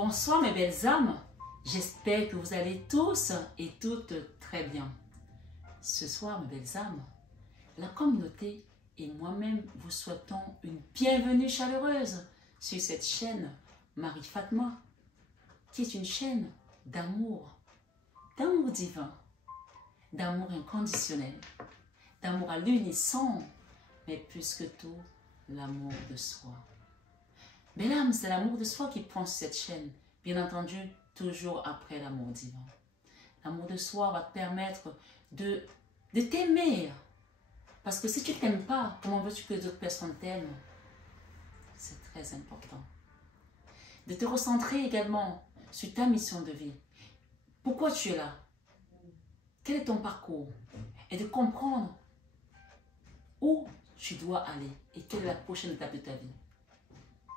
Bonsoir mes belles âmes, j'espère que vous allez tous et toutes très bien. Ce soir mes belles âmes, la communauté et moi-même vous souhaitons une bienvenue chaleureuse sur cette chaîne Marie Fatma, qui est une chaîne d'amour divin, d'amour inconditionnel, d'amour à l'unisson, mais plus que tout, l'amour de soi. Belle âme, c'est l'amour de soi qui prend cette chaîne, bien entendu, toujours après l'amour divin. L'amour de soi va te permettre de t'aimer. Parce que si tu ne t'aimes pas, comment veux-tu que les autres personnes t'aiment? C'est très important. De te recentrer également sur ta mission de vie. Pourquoi tu es là? Quel est ton parcours? Et de comprendre où tu dois aller et quelle est la prochaine étape de ta vie.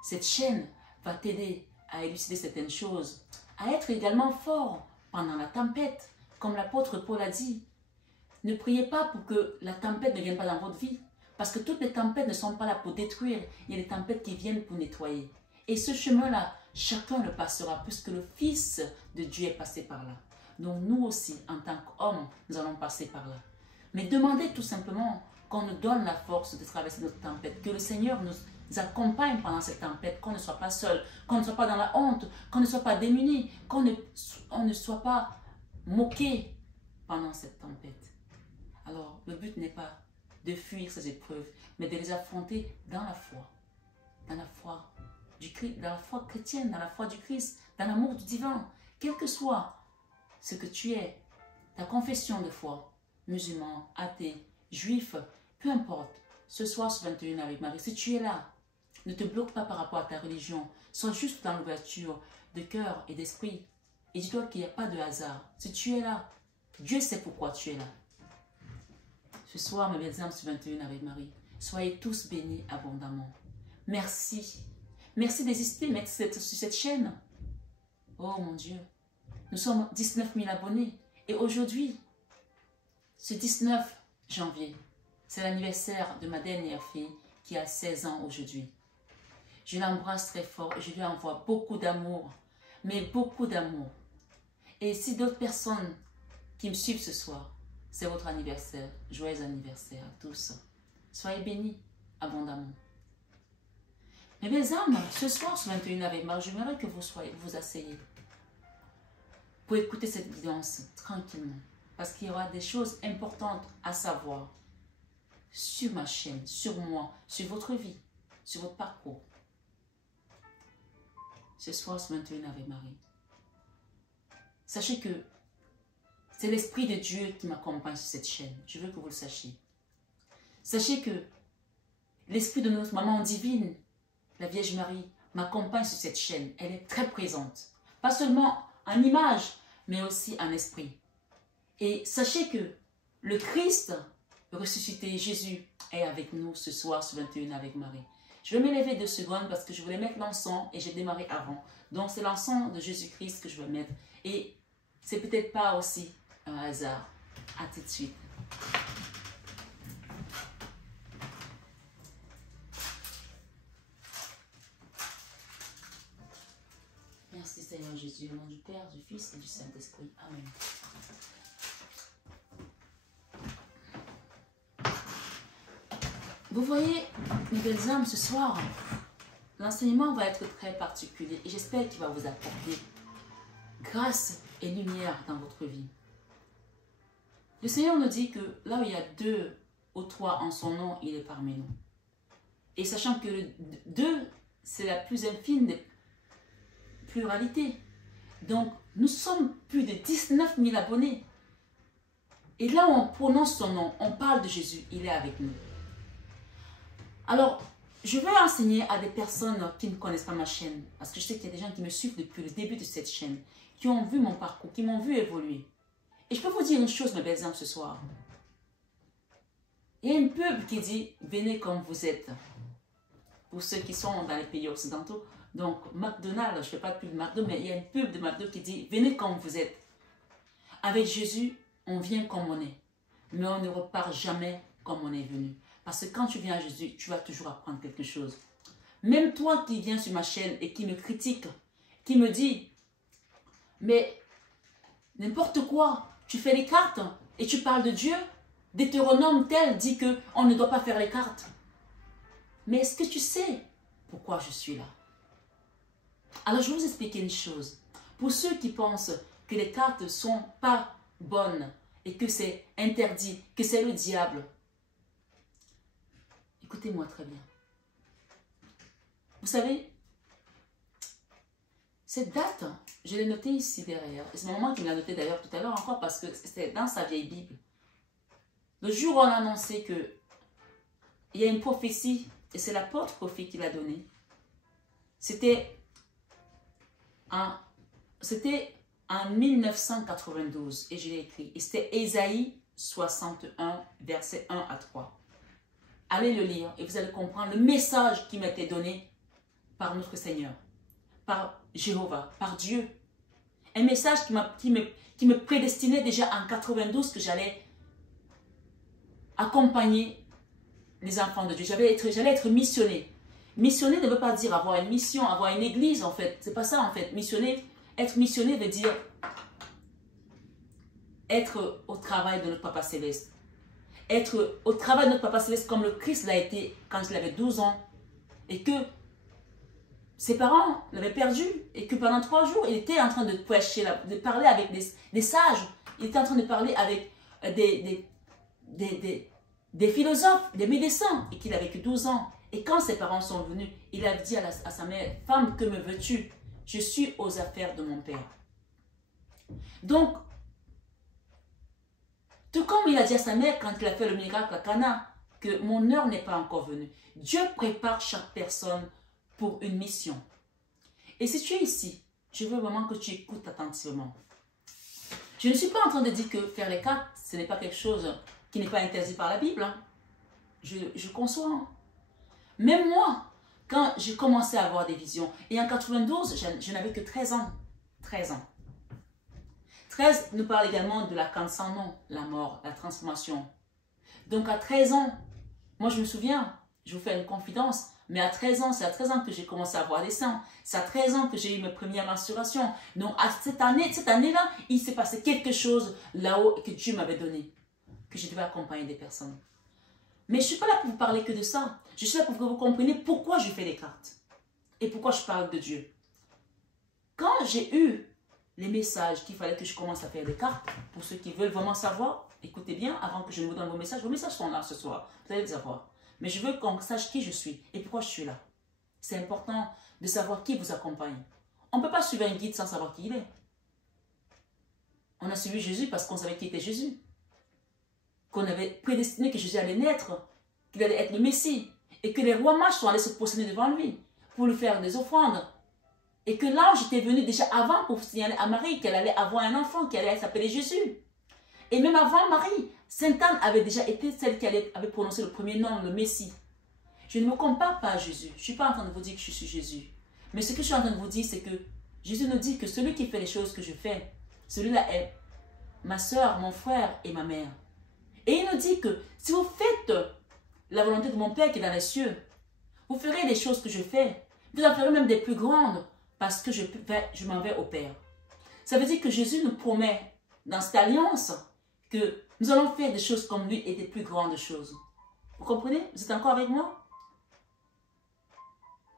Cette chaîne va t'aider à élucider certaines choses, à être également fort pendant la tempête, comme l'apôtre Paul a dit. Ne priez pas pour que la tempête ne vienne pas dans votre vie, parce que toutes les tempêtes ne sont pas là pour détruire, il y a des tempêtes qui viennent pour nettoyer. Et ce chemin-là, chacun le passera, puisque le Fils de Dieu est passé par là. Donc nous aussi, en tant qu'hommes, nous allons passer par là. Mais demandez tout simplement qu'on nous donne la force de traverser notre tempête, que le Seigneur nous accompagne pendant cette tempête, qu'on ne soit pas seul, qu'on ne soit pas dans la honte, qu'on ne soit pas démuni, qu'on ne soit pas moqué pendant cette tempête. Alors, le but n'est pas de fuir ces épreuves, mais de les affronter dans la foi du Christ, dans la foi chrétienne, dans la foi du Christ, dans l'amour du divin, quel que soit ce que tu es, ta confession de foi, musulman, athée, juif, peu importe, ce soir sur 21 avec Marie, si tu es là, ne te bloque pas par rapport à ta religion. Sois juste dans l'ouverture de cœur et d'esprit. Et dis-toi qu'il n'y a pas de hasard. Si tu es là, Dieu sait pourquoi tu es là. Ce soir, mes belles âmes sur 21 avec Marie, soyez tous bénis abondamment. Merci. Merci d'exister, merci d'être sur cette chaîne. Oh mon Dieu. Nous sommes 19 000 abonnés. Et aujourd'hui, ce 19 janvier, c'est l'anniversaire de ma dernière fille qui a 16 ans aujourd'hui. Je l'embrasse très fort et je lui envoie beaucoup d'amour, mais beaucoup d'amour. Et si d'autres personnes qui me suivent ce soir, c'est votre anniversaire, joyeux anniversaire à tous. Soyez bénis abondamment. Mes belles âmes, ce soir sur 21 avec Marie, j'aimerais que vous asseyez pour écouter cette guidance tranquillement, parce qu'il y aura des choses importantes à savoir sur ma chaîne, sur moi, sur votre vie, sur votre parcours. Ce soir, ce 21 avec Marie. Sachez que c'est l'Esprit de Dieu qui m'accompagne sur cette chaîne. Je veux que vous le sachiez. Sachez que l'Esprit de notre maman divine, la Vierge Marie, m'accompagne sur cette chaîne. Elle est très présente. Pas seulement en image, mais aussi en esprit. Et sachez que le Christ ressuscité, Jésus, est avec nous ce soir sur 21 avec Marie. Je vais m'élever 2 secondes parce que je voulais mettre l'encens et j'ai démarré avant. Donc c'est l'encens de Jésus-Christ que je vais mettre. Et c'est peut-être pas aussi un hasard. À tout de suite. Merci Seigneur Jésus, au nom du Père, du Fils et du Saint-Esprit. Amen. Vous voyez, mes belles âmes, ce soir, l'enseignement va être très particulier et j'espère qu'il va vous apporter grâce et lumière dans votre vie. Le Seigneur nous dit que là où il y a 2 ou 3 en son nom, il est parmi nous. Et sachant que le 2, c'est la plus infime des pluralités. Donc, nous sommes plus de 19 000 abonnés. Et là où on prononce son nom, on parle de Jésus, il est avec nous. Alors, je vais enseigner à des personnes qui ne connaissent pas ma chaîne, parce que je sais qu'il y a des gens qui me suivent depuis le début de cette chaîne, qui ont vu mon parcours, qui m'ont vu évoluer. Et je peux vous dire une chose, mes belles âmes, ce soir. Il y a un peuple qui dit, venez comme vous êtes. Pour ceux qui sont dans les pays occidentaux, donc McDonald's, je ne fais pas de pub de McDo, mais il y a un peuple de McDo qui dit, venez comme vous êtes. Avec Jésus, on vient comme on est, mais on ne repart jamais comme on est venu. Parce que quand tu viens à Jésus, tu vas toujours apprendre quelque chose. Même toi qui viens sur ma chaîne et qui me critique qui me dit, mais n'importe quoi, tu fais les cartes et tu parles de Dieu. Deutéronome tel dit qu'on ne doit pas faire les cartes. Mais est-ce que tu sais pourquoi je suis là? Alors je vais vous expliquer une chose. Pour ceux qui pensent que les cartes ne sont pas bonnes et que c'est interdit, que c'est le diable, écoutez-moi très bien. Vous savez, cette date, je l'ai notée ici derrière. Et c'est ma maman qui me l'a notée d'ailleurs tout à l'heure encore parce que c'était dans sa vieille Bible. Le jour où on a annoncé qu'il y a une prophétie, et c'est l'apôtre Kofi qui l'a donnée, c'était en 1992, et je l'ai écrit. Et c'était Ésaïe 61, versets 1 à 3. Allez le lire et vous allez comprendre le message qui m'a été donné par notre Seigneur, par Jéhovah, par Dieu. Un message qui me prédestinait déjà en 92 que j'allais accompagner les enfants de Dieu. J'allais être missionné. Missionner ne veut pas dire avoir une mission, avoir une église en fait. C'est pas ça en fait. Missionner, être missionné veut dire être au travail de notre Papa Céleste. Être au travail de notre Papa Céleste comme le Christ l'a été quand il avait 12 ans. Et que ses parents l'avaient perdu. Et que pendant 3 jours, il était en train de prêcher, de parler avec des sages. Il était en train de parler avec des philosophes, des médecins. Et qu'il avait que 12 ans. Et quand ses parents sont venus, il a dit à sa mère, « Femme, que me veux-tu? Je suis aux affaires de mon père. » Donc, tout comme il a dit à sa mère quand il a fait le miracle à Cana, que mon heure n'est pas encore venue. Dieu prépare chaque personne pour une mission. Et si tu es ici, je veux vraiment que tu écoutes attentivement. Je ne suis pas en train de dire que faire les cartes, ce n'est pas quelque chose qui n'est pas interdit par la Bible. Hein. Je conçois. Hein. Même moi, quand j'ai commencé à avoir des visions, et en 92, je n'avais que 13 ans. 13 ans. 13 nous parle également de la canne sans nom, la mort, la transformation. Donc à 13 ans, moi je me souviens, je vous fais une confidence, mais à 13 ans, c'est à 13 ans que j'ai commencé à avoir des seins. C'est à 13 ans que j'ai eu mes premières menstruations. Donc à cette année-là, il s'est passé quelque chose là-haut que Dieu m'avait donné, que je devais accompagner des personnes. Mais je ne suis pas là pour vous parler que de ça. Je suis là pour que vous compreniez pourquoi je fais les cartes. Et pourquoi je parle de Dieu. Quand j'ai eu les messages qu'il fallait que je commence à faire des cartes, pour ceux qui veulent vraiment savoir, écoutez bien, avant que je ne vous donne vos messages sont là ce soir. Vous allez les avoir. Mais je veux qu'on sache qui je suis et pourquoi je suis là. C'est important de savoir qui vous accompagne. On ne peut pas suivre un guide sans savoir qui il est. On a suivi Jésus parce qu'on savait qui était Jésus. Qu'on avait prédestiné que Jésus allait naître, qu'il allait être le Messie, et que les rois mages sont allés se prosterner devant lui pour lui faire des offrandes. Et que l'ange était venu déjà avant pour signaler à Marie qu'elle allait avoir un enfant qui allait s'appeler Jésus. Et même avant Marie, Sainte Anne avait déjà été celle qui avait prononcé le premier nom, le Messie. Je ne me compare pas à Jésus. Je ne suis pas en train de vous dire que je suis Jésus. Mais ce que je suis en train de vous dire, c'est que Jésus nous dit que celui qui fait les choses que je fais, celui-là est ma soeur, mon frère et ma mère. Et il nous dit que si vous faites la volonté de mon Père qui est dans les cieux, vous ferez les choses que je fais. Vous en ferez même des plus grandes parce que je m'en vais au Père. Ça veut dire que Jésus nous promet dans cette alliance que nous allons faire des choses comme lui et des plus grandes choses. Vous comprenez? Vous êtes encore avec moi?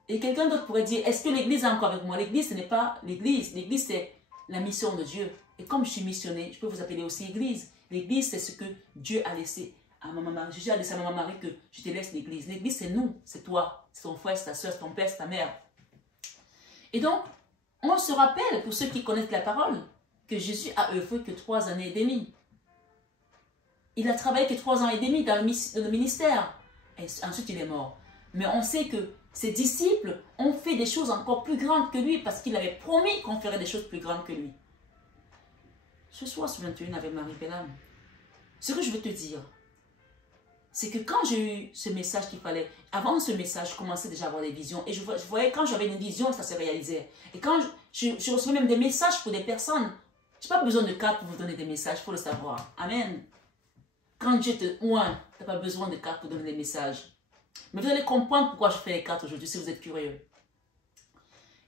Et quelqu'un d'autre pourrait dire, est-ce que l'Église est encore avec moi? L'Église, ce n'est pas l'Église. L'Église, c'est la mission de Dieu. Et comme je suis missionné, je peux vous appeler aussi Église. L'Église, c'est ce que Dieu a laissé à Maman Marie. Jésus a laissé à Maman Marie que je te laisse l'Église. L'Église, c'est nous, c'est toi, c'est ton frère, c'est ta soeur, c'est ton père, c'est ta mère. Et donc, on se rappelle, pour ceux qui connaissent la parole, que Jésus a œuvré que 3 années et demie. Il a travaillé que 3 ans et demi dans le ministère. Et ensuite, il est mort. Mais on sait que ses disciples ont fait des choses encore plus grandes que lui parce qu'il avait promis qu'on ferait des choses plus grandes que lui. Ce soir, souviens-toi avec Marie-Pélam. Ce que je veux te dire, c'est que quand j'ai eu ce message qu'il fallait, avant ce message, je commençais déjà à avoir des visions. Et je voyais quand j'avais une vision, ça se réalisait. Et quand je recevais même des messages pour des personnes, je n'ai pas besoin de cartes pour vous donner des messages, il faut le savoir. Amen. Quand Dieu te oint, tu n'as pas besoin de cartes pour donner des messages. Mais vous allez comprendre pourquoi je fais les cartes aujourd'hui, si vous êtes curieux.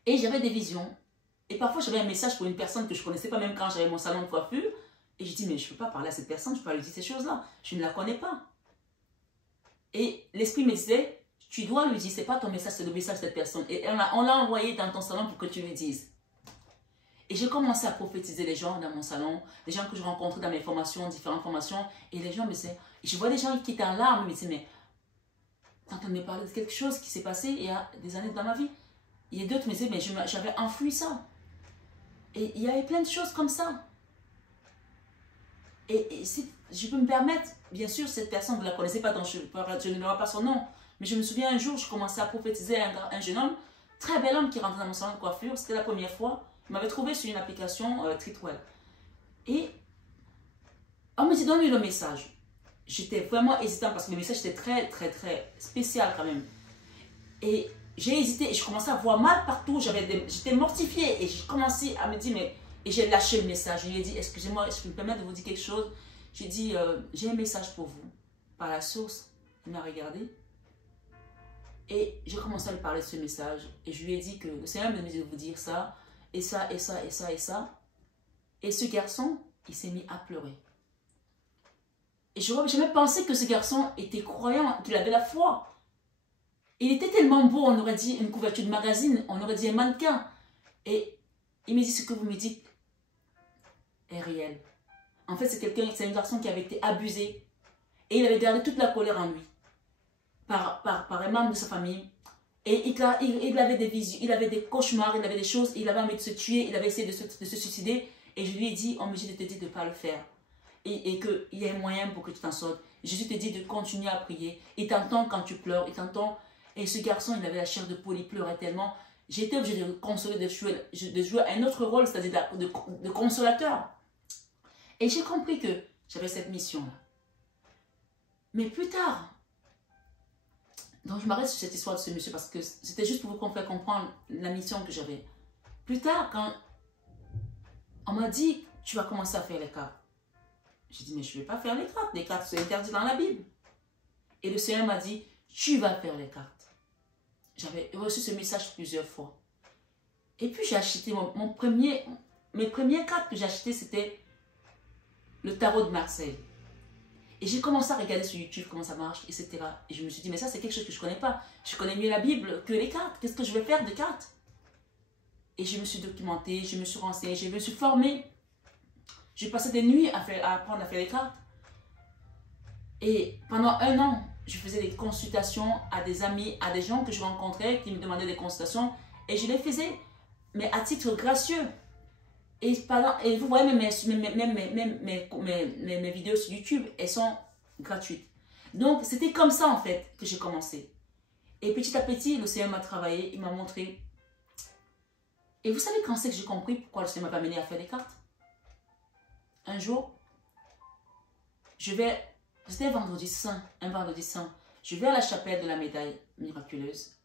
Et j'avais des visions Et parfois, j'avais un message pour une personne que je ne connaissais pas, même quand j'avais mon salon de coiffure. Et je dis, mais je ne peux pas parler à cette personne, je ne peux pas lui dire ces choses-là. Je ne la connais pas. Et l'esprit me disait, tu dois lui dire, ce n'est pas ton message, c'est le message de cette personne. Et on l'a envoyé dans ton salon pour que tu lui dises. Et j'ai commencé à prophétiser les gens dans mon salon, les gens que je rencontrais dans mes formations, différentes formations. Et les gens me disaient, et je vois des gens qui étaient en larmes, ils me disaient, mais quand on me parlait de quelque chose qui s'est passé il y a des années dans ma vie. Il y a d'autres qui me disaient, mais j'avais enfoui ça. Et il y avait plein de choses comme ça. Et si je peux me permettre, bien sûr, cette personne, vous ne la connaissez pas, donc je ne donnerai pas son nom. Mais je me souviens un jour, je commençais à prophétiser un jeune homme, très bel homme qui rentrait dans mon salon de coiffure. C'était la première fois. Il m'avait trouvé sur une application Treatwell. Et on me dit, donne-lui le message. J'étais vraiment hésitant parce que le message était très, très, très spécial quand même. Et j'ai hésité et je commençais à voir mal partout. J'étais mortifiée et j'ai commencé à me dire, mais... Et j'ai lâché le message. Je lui ai dit, excusez-moi, est-ce que je peux me permettre de vous dire quelque chose? J'ai dit, j'ai un message pour vous. Par la source, il m'a regardé. Et j'ai commencé à lui parler de ce message. Et je lui ai dit que le Seigneur me dit de vous dire ça, et ça, et ça, et ça, et ça. Et ce garçon, il s'est mis à pleurer. Et je n'ai jamais pensé que ce garçon était croyant, qu'il avait la foi. Il était tellement beau, on aurait dit une couverture de magazine, on aurait dit un mannequin. Et il me dit, ce que vous me dites est réel. En fait, c'est un garçon qui avait été abusé. Et il avait gardé toute la colère en lui. Par un membre de sa famille. Et il avait des visions, il avait des cauchemars, il avait des choses, il avait envie de se tuer, il avait essayé de se suicider. Et je lui ai dit, on me dit de te dire de ne pas le faire. Et qu'il y a un moyen pour que tu t'en sortes. Jésus te dit de continuer à prier. Il t'entend quand tu pleures, il t'entend. Et ce garçon, il avait la chair de poule, il pleurait tellement. J'ai été obligée de consoler, de jouer un autre rôle, c'est-à-dire de consolateur. Et j'ai compris que j'avais cette mission-là. Mais plus tard, donc je m'arrête sur cette histoire de ce monsieur parce que c'était juste pour vous faire comprendre la mission que j'avais. Plus tard, quand on m'a dit, tu vas commencer à faire les cartes. J'ai dit, mais je ne vais pas faire les cartes. Les cartes sont interdites dans la Bible. Et le Seigneur m'a dit, tu vas faire les cartes. J'avais reçu ce message plusieurs fois. Et puis j'ai acheté mes premières cartes que j'ai achetées, c'était le tarot de Marseille. Et j'ai commencé à regarder sur YouTube comment ça marche, etc. Et je me suis dit, mais ça c'est quelque chose que je ne connais pas. Je connais mieux la Bible que les cartes. Qu'est-ce que je vais faire de cartes? Et je me suis documentée, je me suis renseignée, je me suis formée. J'ai passé des nuits à apprendre à faire les cartes. Et pendant 1 an, je faisais des consultations à des amis, à des gens que je rencontrais qui me demandaient des consultations. Et je les faisais, mais à titre gracieux. Et vous voyez, mes vidéos sur YouTube, elles sont gratuites. Donc, c'était comme ça, en fait, que j'ai commencé. Et petit à petit, le Seigneur m'a travaillé, il m'a montré. Et vous savez quand c'est que j'ai compris pourquoi le Seigneur m'a amené à faire des cartes? Un jour, c'était un vendredi saint, je vais à la chapelle de la médaille miraculeuse,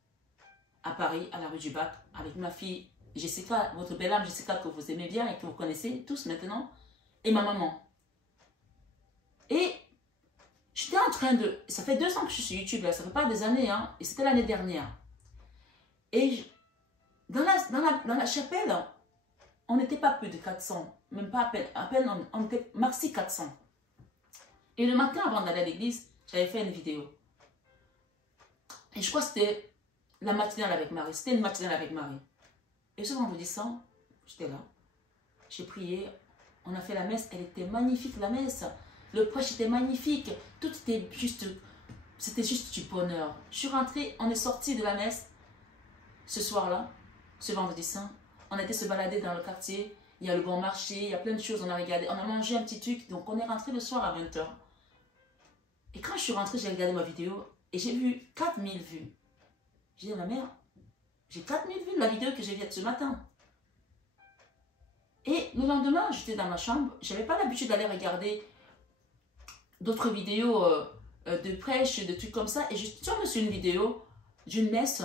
à Paris, à la rue du Bac, avec ma fille Jessica, votre belle âme Jessica que vous aimez bien et que vous connaissez tous maintenant, et ma maman. Et j'étais en train de... Ça fait 2 ans que je suis sur YouTube, là, ça fait pas des années, hein, et c'était l'année dernière. Et dans la chapelle, on n'était pas plus de 400, même pas à peine on était maxi 400. Et le matin, avant d'aller à l'église, j'avais fait une vidéo. Et je crois que c'était la matinale avec Marie. C'était une matinale avec Marie. Et ce vendredi saint, j'étais là. J'ai prié. On a fait la messe. Elle était magnifique, la messe. Le prêche était magnifique. Tout était juste... C'était juste du bonheur. Je suis rentrée. On est sorti de la messe. Ce soir-là, ce vendredi saint, on a été se balader dans le quartier. Il y a le bon marché. Il y a plein de choses. On a regardé. On a mangé un petit truc. Donc, on est rentré le soir à 20 h. Et quand je suis rentrée, j'ai regardé ma vidéo et j'ai vu 4000 vues. J'ai dit à ma mère, j'ai 4000 vues de la vidéo que j'ai vue ce matin. Et le lendemain, j'étais dans ma chambre. Je n'avais pas l'habitude d'aller regarder d'autres vidéos de prêche, de trucs comme ça. Et je tombe sur une vidéo d'une messe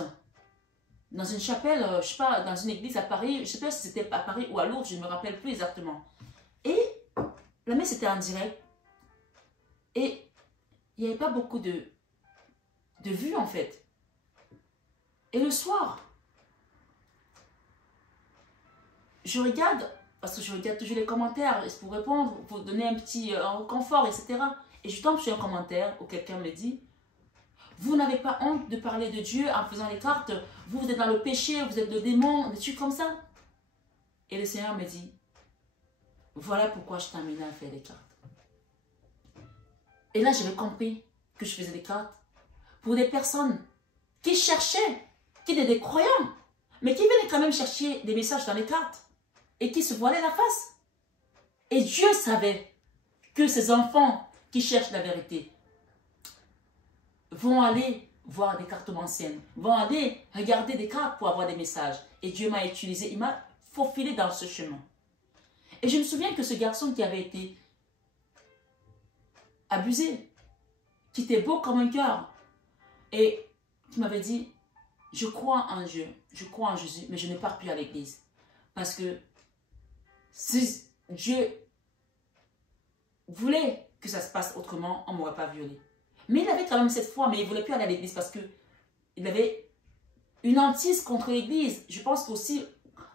dans une chapelle, je ne sais pas, dans une église à Paris. Je ne sais pas si c'était à Paris ou à Lourdes, je ne me rappelle plus exactement. Et la messe était en direct. Et il n'y avait pas beaucoup de vues en fait. Et le soir, je regarde, parce que je regarde toujours les commentaires pour répondre, pour donner un petit confort, etc. Et je tombe sur un commentaire où quelqu'un me dit, vous n'avez pas honte de parler de Dieu en faisant les cartes, vous êtes dans le péché, vous êtes le démon, des trucs comme ça. Et le Seigneur me dit, voilà pourquoi je t'ai amené à faire les cartes. Et là, j'avais compris que je faisais des cartes pour des personnes qui cherchaient, qui étaient des croyants, mais qui venaient quand même chercher des messages dans les cartes et qui se voilaient la face. Et Dieu savait que ces enfants qui cherchent la vérité vont aller voir des cartes anciennes, vont aller regarder des cartes pour avoir des messages. Et Dieu m'a utilisé, il m'a faufilé dans ce chemin. Et je me souviens que ce garçon qui avait été abusé, qui était beau comme un cœur, et qui m'avait dit, je crois en Dieu, je crois en Jésus, mais je ne pars plus à l'église. Parce que si Dieu voulait que ça se passe autrement, on ne m'aurait pas violé. Mais il avait quand même cette foi, mais il ne voulait plus aller à l'église parce qu'il avait une hantise contre l'église. Je pense qu'aussi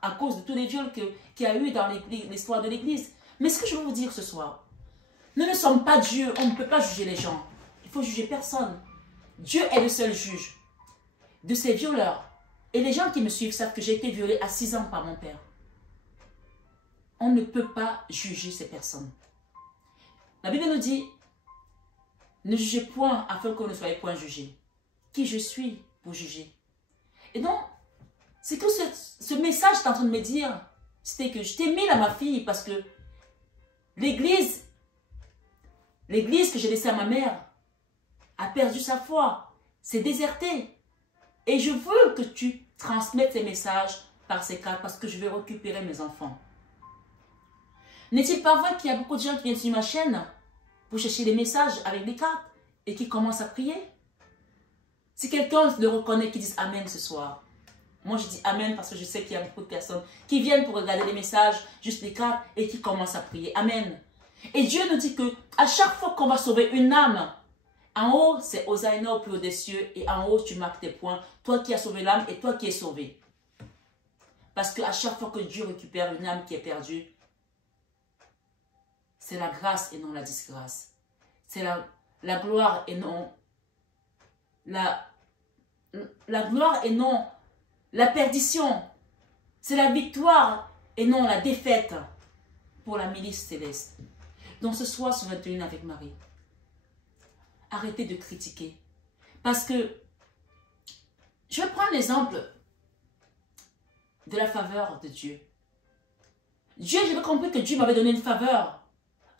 à cause de tous les viols qu'il y a eu dans l'histoire de l'église. Mais ce que je veux vous dire ce soir, nous ne sommes pas Dieu, on ne peut pas juger les gens. Il faut juger personne. Dieu est le seul juge de ces violeurs. Et les gens qui me suivent savent que j'ai été violée à 6 ans par mon père. On ne peut pas juger ces personnes. La Bible nous dit, ne jugez point afin que vous ne soyez point jugés. Qui je suis pour juger? Et donc, c'est que ce message est en train de me dire, c'était que je t'ai mis à ma fille parce que l'église que j'ai laissée à ma mère a perdu sa foi, s'est désertée. Et je veux que tu transmettes ces messages par ces cartes parce que je vais récupérer mes enfants. N'est-il pas vrai qu'il y a beaucoup de gens qui viennent sur ma chaîne pour chercher des messages avec des cartes et qui commencent à prier? Si quelqu'un le reconnaît, qui dise Amen ce soir. Moi, je dis Amen parce que je sais qu'il y a beaucoup de personnes qui viennent pour regarder les messages, juste les cartes, et qui commencent à prier. Amen. Et Dieu nous dit que à chaque fois qu'on va sauver une âme, en haut, c'est Hosanna au plus haut des cieux, et en haut, tu marques tes points. Toi qui as sauvé l'âme et toi qui es sauvé. Parce qu'à chaque fois que Dieu récupère une âme qui est perdue, c'est la grâce et non la disgrâce. C'est la gloire et non la gloire et non la perdition. C'est la victoire et non la défaite pour la milice céleste. Donc ce soir sur 21 avec Marie, arrêtez de critiquer. Parce que je vais prendre l'exemple de la faveur de Dieu. J'avais compris que Dieu m'avait donné une faveur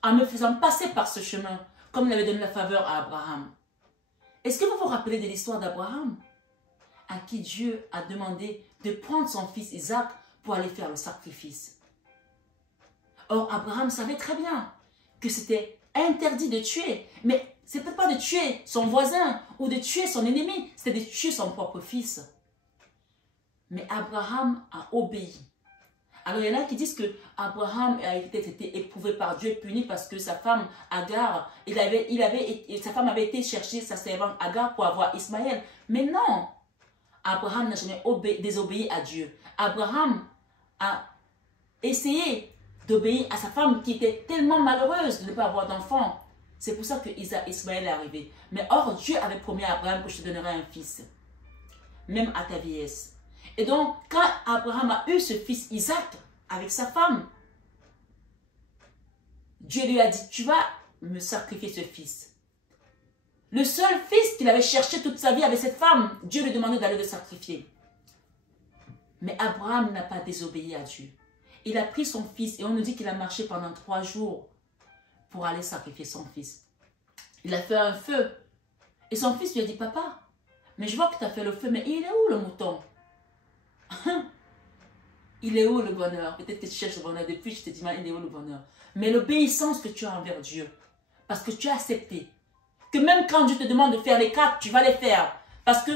en me faisant passer par ce chemin, comme il avait donné la faveur à Abraham. Est-ce que vous vous rappelez de l'histoire d'Abraham, à qui Dieu a demandé de prendre son fils Isaac pour aller faire le sacrifice? Or, Abraham savait très bien que c'était interdit de tuer, mais ce n'était pas de tuer son voisin ou de tuer son ennemi, c'était de tuer son propre fils. Mais Abraham a obéi. Alors, il y en a qui disent que Abraham a été éprouvé par Dieu, puni parce que sa femme Agar, sa femme avait été chercher sa servante Agar pour avoir Ismaël. Mais non, Abraham n'a jamais désobéi à Dieu. Abraham a essayé d'obéir à sa femme qui était tellement malheureuse de ne pas avoir d'enfant. C'est pour ça que Ismaël est arrivé. Mais or, Dieu avait promis à Abraham que je te donnerais un fils, même à ta vieillesse. Et donc, quand Abraham a eu ce fils Isaac avec sa femme, Dieu lui a dit, tu vas me sacrifier ce fils. Le seul fils qu'il avait cherché toute sa vie avec cette femme, Dieu lui demandait d'aller le sacrifier. Mais Abraham n'a pas désobéi à Dieu. Il a pris son fils et on nous dit qu'il a marché pendant 3 jours pour aller sacrifier son fils. Il a fait un feu. Et son fils lui a dit, papa, mais je vois que tu as fait le feu, mais il est où le mouton? Il est où le bonheur? Peut-être que tu cherches le bonheur depuis, je te dis, il est où le bonheur? Mais l'obéissance que tu as envers Dieu, parce que tu as accepté, que même quand Dieu te demande de faire les cartes, tu vas les faire. Parce que,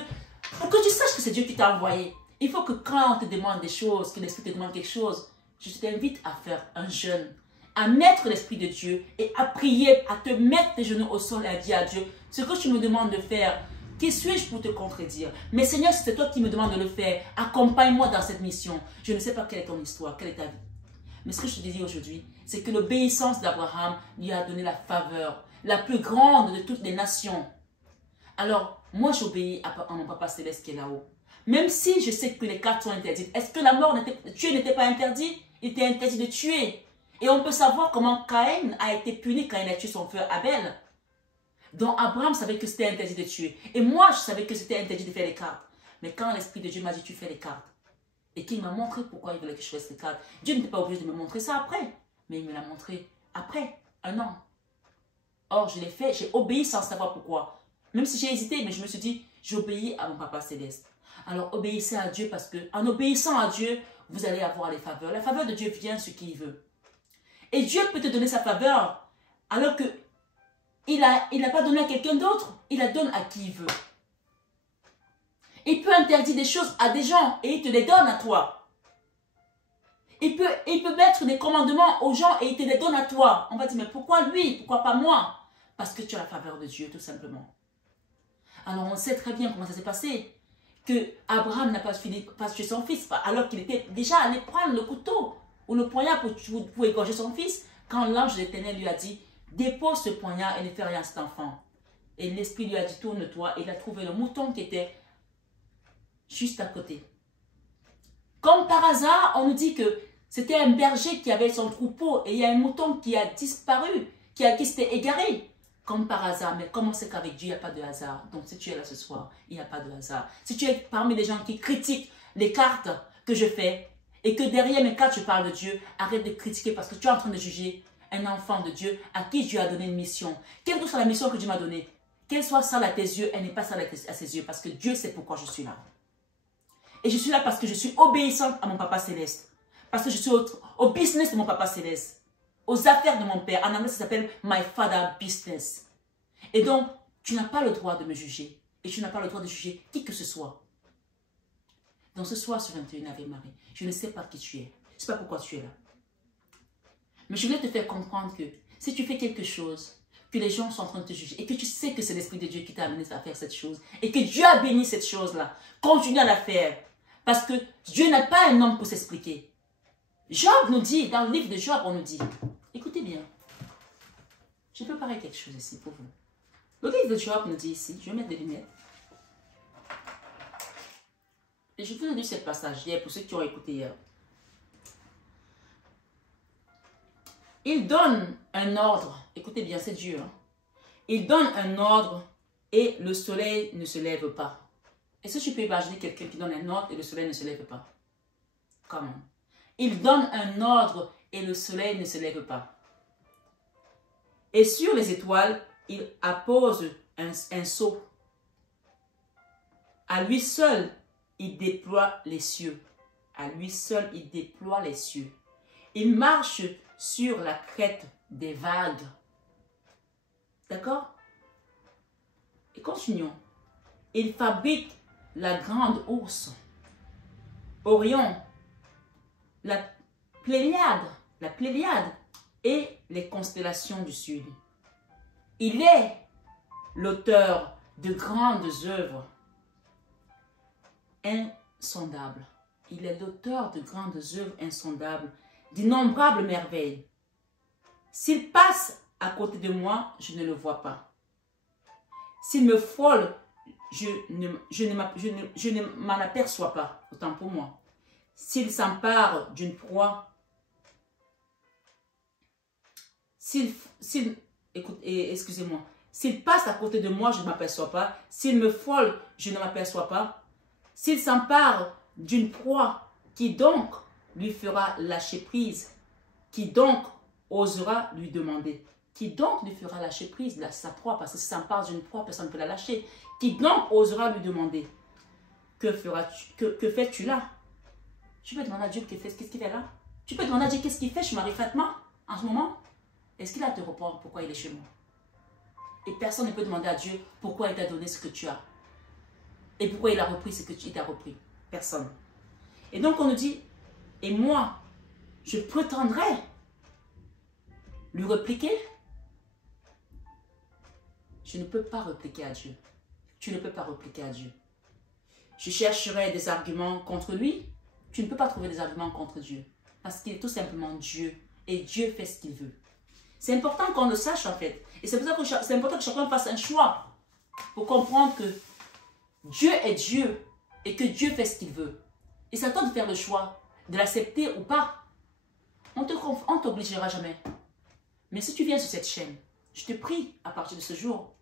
pour que tu saches que c'est Dieu qui t'a envoyé, il faut que quand on te demande des choses, que l'Esprit te demande quelque chose, je t'invite à faire un jeûne, à mettre l'Esprit de Dieu et à prier, à te mettre tes genoux au sol et à dire à Dieu, ce que tu me demandes de faire, qui suis-je pour te contredire? Mais Seigneur, si c'est toi qui me demandes de le faire, accompagne-moi dans cette mission. Je ne sais pas quelle est ton histoire, quelle est ta vie. Mais ce que je te dis aujourd'hui, c'est que l'obéissance d'Abraham lui a donné la faveur, la plus grande de toutes les nations. Alors, moi j'obéis à mon Papa Céleste qui est là-haut. Même si je sais que les cartes sont interdites, est-ce que la mort tuer n'était pas interdit? Il était interdit de tuer. Et on peut savoir comment Caïn a été puni quand il a tué son frère Abel. Donc Abraham savait que c'était interdit de tuer. Et moi, je savais que c'était interdit de faire les cartes. Mais quand l'Esprit de Dieu m'a dit, tu fais les cartes, et qu'il m'a montré pourquoi il voulait que je fasse les cartes, Dieu n'était pas obligé de me montrer ça après. Mais il me l'a montré après, 1 an. Or, je l'ai fait, j'ai obéi sans savoir pourquoi. Même si j'ai hésité, mais je me suis dit, j'obéis à mon Papa Céleste. Alors, obéissez à Dieu parce que en obéissant à Dieu, vous allez avoir les faveurs. La faveur de Dieu vient sur qui il veut. Et Dieu peut te donner sa faveur alors que il n'a pas donné à quelqu'un d'autre. Il la donne à qui il veut. Il peut interdire des choses à des gens et il te les donne à toi. Il peut mettre des commandements aux gens et il te les donne à toi. On va dire, mais pourquoi lui? Pourquoi pas moi? Parce que tu as la faveur de Dieu, tout simplement. Alors, on sait très bien comment ça s'est passé. Que Abraham n'a pas tué son fils, alors qu'il était déjà allé prendre le couteau ou le poignard pour égorger son fils, quand l'ange de l'Éternel lui a dit, dépose ce poignard et ne fais rien à cet enfant. Et l'esprit lui a dit, tourne-toi, et il a trouvé le mouton qui était juste à côté. Comme par hasard, on nous dit que c'était un berger qui avait son troupeau et il y a un mouton qui a disparu, qui s'était égaré. Comme par hasard, mais comment c'est qu'avec Dieu, il n'y a pas de hasard? Donc si tu es là ce soir, il n'y a pas de hasard. Si tu es parmi les gens qui critiquent les cartes que je fais et que derrière mes cartes, je parle de Dieu, arrête de critiquer parce que tu es en train de juger un enfant de Dieu à qui Dieu a donné une mission. Quelle que soit la mission que Dieu m'a donnée, qu'elle soit sale à tes yeux, elle n'est pas sale à ses yeux parce que Dieu sait pourquoi je suis là. Et je suis là parce que je suis obéissante à mon Papa Céleste. Parce que je suis au business de mon Papa Céleste. Aux affaires de mon Père. En anglais, ça s'appelle My Father Business. Et donc, tu n'as pas le droit de me juger. Et tu n'as pas le droit de juger qui que ce soit. Donc ce soir, sur 21 Ave Marie, je ne sais pas qui tu es. Je ne sais pas pourquoi tu es là. Mais je voulais te faire comprendre que si tu fais quelque chose, que les gens sont en train de te juger, et que tu sais que c'est l'Esprit de Dieu qui t'a amené à faire cette chose, et que Dieu a béni cette chose-là, continue à la faire. Parce que Dieu n'a pas un homme pour s'expliquer. Job nous dit, dans le livre de Job, on nous dit, écoutez bien, je peux préparer quelque chose ici pour vous. Le livre de Job nous dit ici, je vais mettre des lunettes. Et je vous ai lu ce passage hier pour ceux qui ont écouté hier. Il donne un ordre, écoutez bien, c'est Dieu. Hein? Il donne un ordre et le soleil ne se lève pas. Est-ce que tu peux imaginer quelqu'un qui donne un ordre et le soleil ne se lève pas? Comment? Il donne un ordre et le soleil ne se lève pas. Et sur les étoiles, il appose un sceau. À lui seul, il déploie les cieux. À lui seul, il déploie les cieux. Il marche sur la crête des vagues. D'accord? Et continuons. Il fabrique la grande ours, Orion, la Pléiade et les constellations du Sud. Il est l'auteur de grandes œuvres insondables. Il est l'auteur de grandes œuvres insondables, d'innombrables merveilles. S'il passe à côté de moi, je ne le vois pas. S'il me frôle, je ne m'en aperçois pas, autant pour moi. S'il s'empare d'une proie, excusez-moi, s'il passe à côté de moi, je ne m'aperçois pas. S'il me frôle, je ne m'aperçois pas. S'il s'empare d'une proie, qui donc lui fera lâcher prise? Qui donc osera lui demander? Qui donc lui fera lâcher prise de sa proie? Parce que si ça s'empare d'une proie, personne ne peut la lâcher. Qui donc osera lui demander? Que fais-tu là? Tu peux demander à Dieu qu'est-ce qu'il fait là? Tu peux demander à Dieu qu'est-ce qu'il fait chez Marie Fatma en ce moment? Est-ce qu'il a te répondre pourquoi il est chez moi? Et personne ne peut demander à Dieu pourquoi il t'a donné ce que tu as. Et pourquoi il a repris ce que tu t'as repris. Personne. Et donc on nous dit, et moi, je prétendrai lui répliquer. Je ne peux pas répliquer à Dieu. Tu ne peux pas répliquer à Dieu. Je chercherai des arguments contre lui. Tu ne peux pas trouver des arguments contre Dieu. Parce qu'il est tout simplement Dieu. Et Dieu fait ce qu'il veut. C'est important qu'on le sache en fait. Et c'est pour ça que c'est important que chacun fasse un choix. Pour comprendre que Dieu est Dieu. Et que Dieu fait ce qu'il veut. Et c'est à toi de faire le choix. De l'accepter ou pas. On ne t'obligera jamais. Mais si tu viens sur cette chaîne, je te prie à partir de ce jour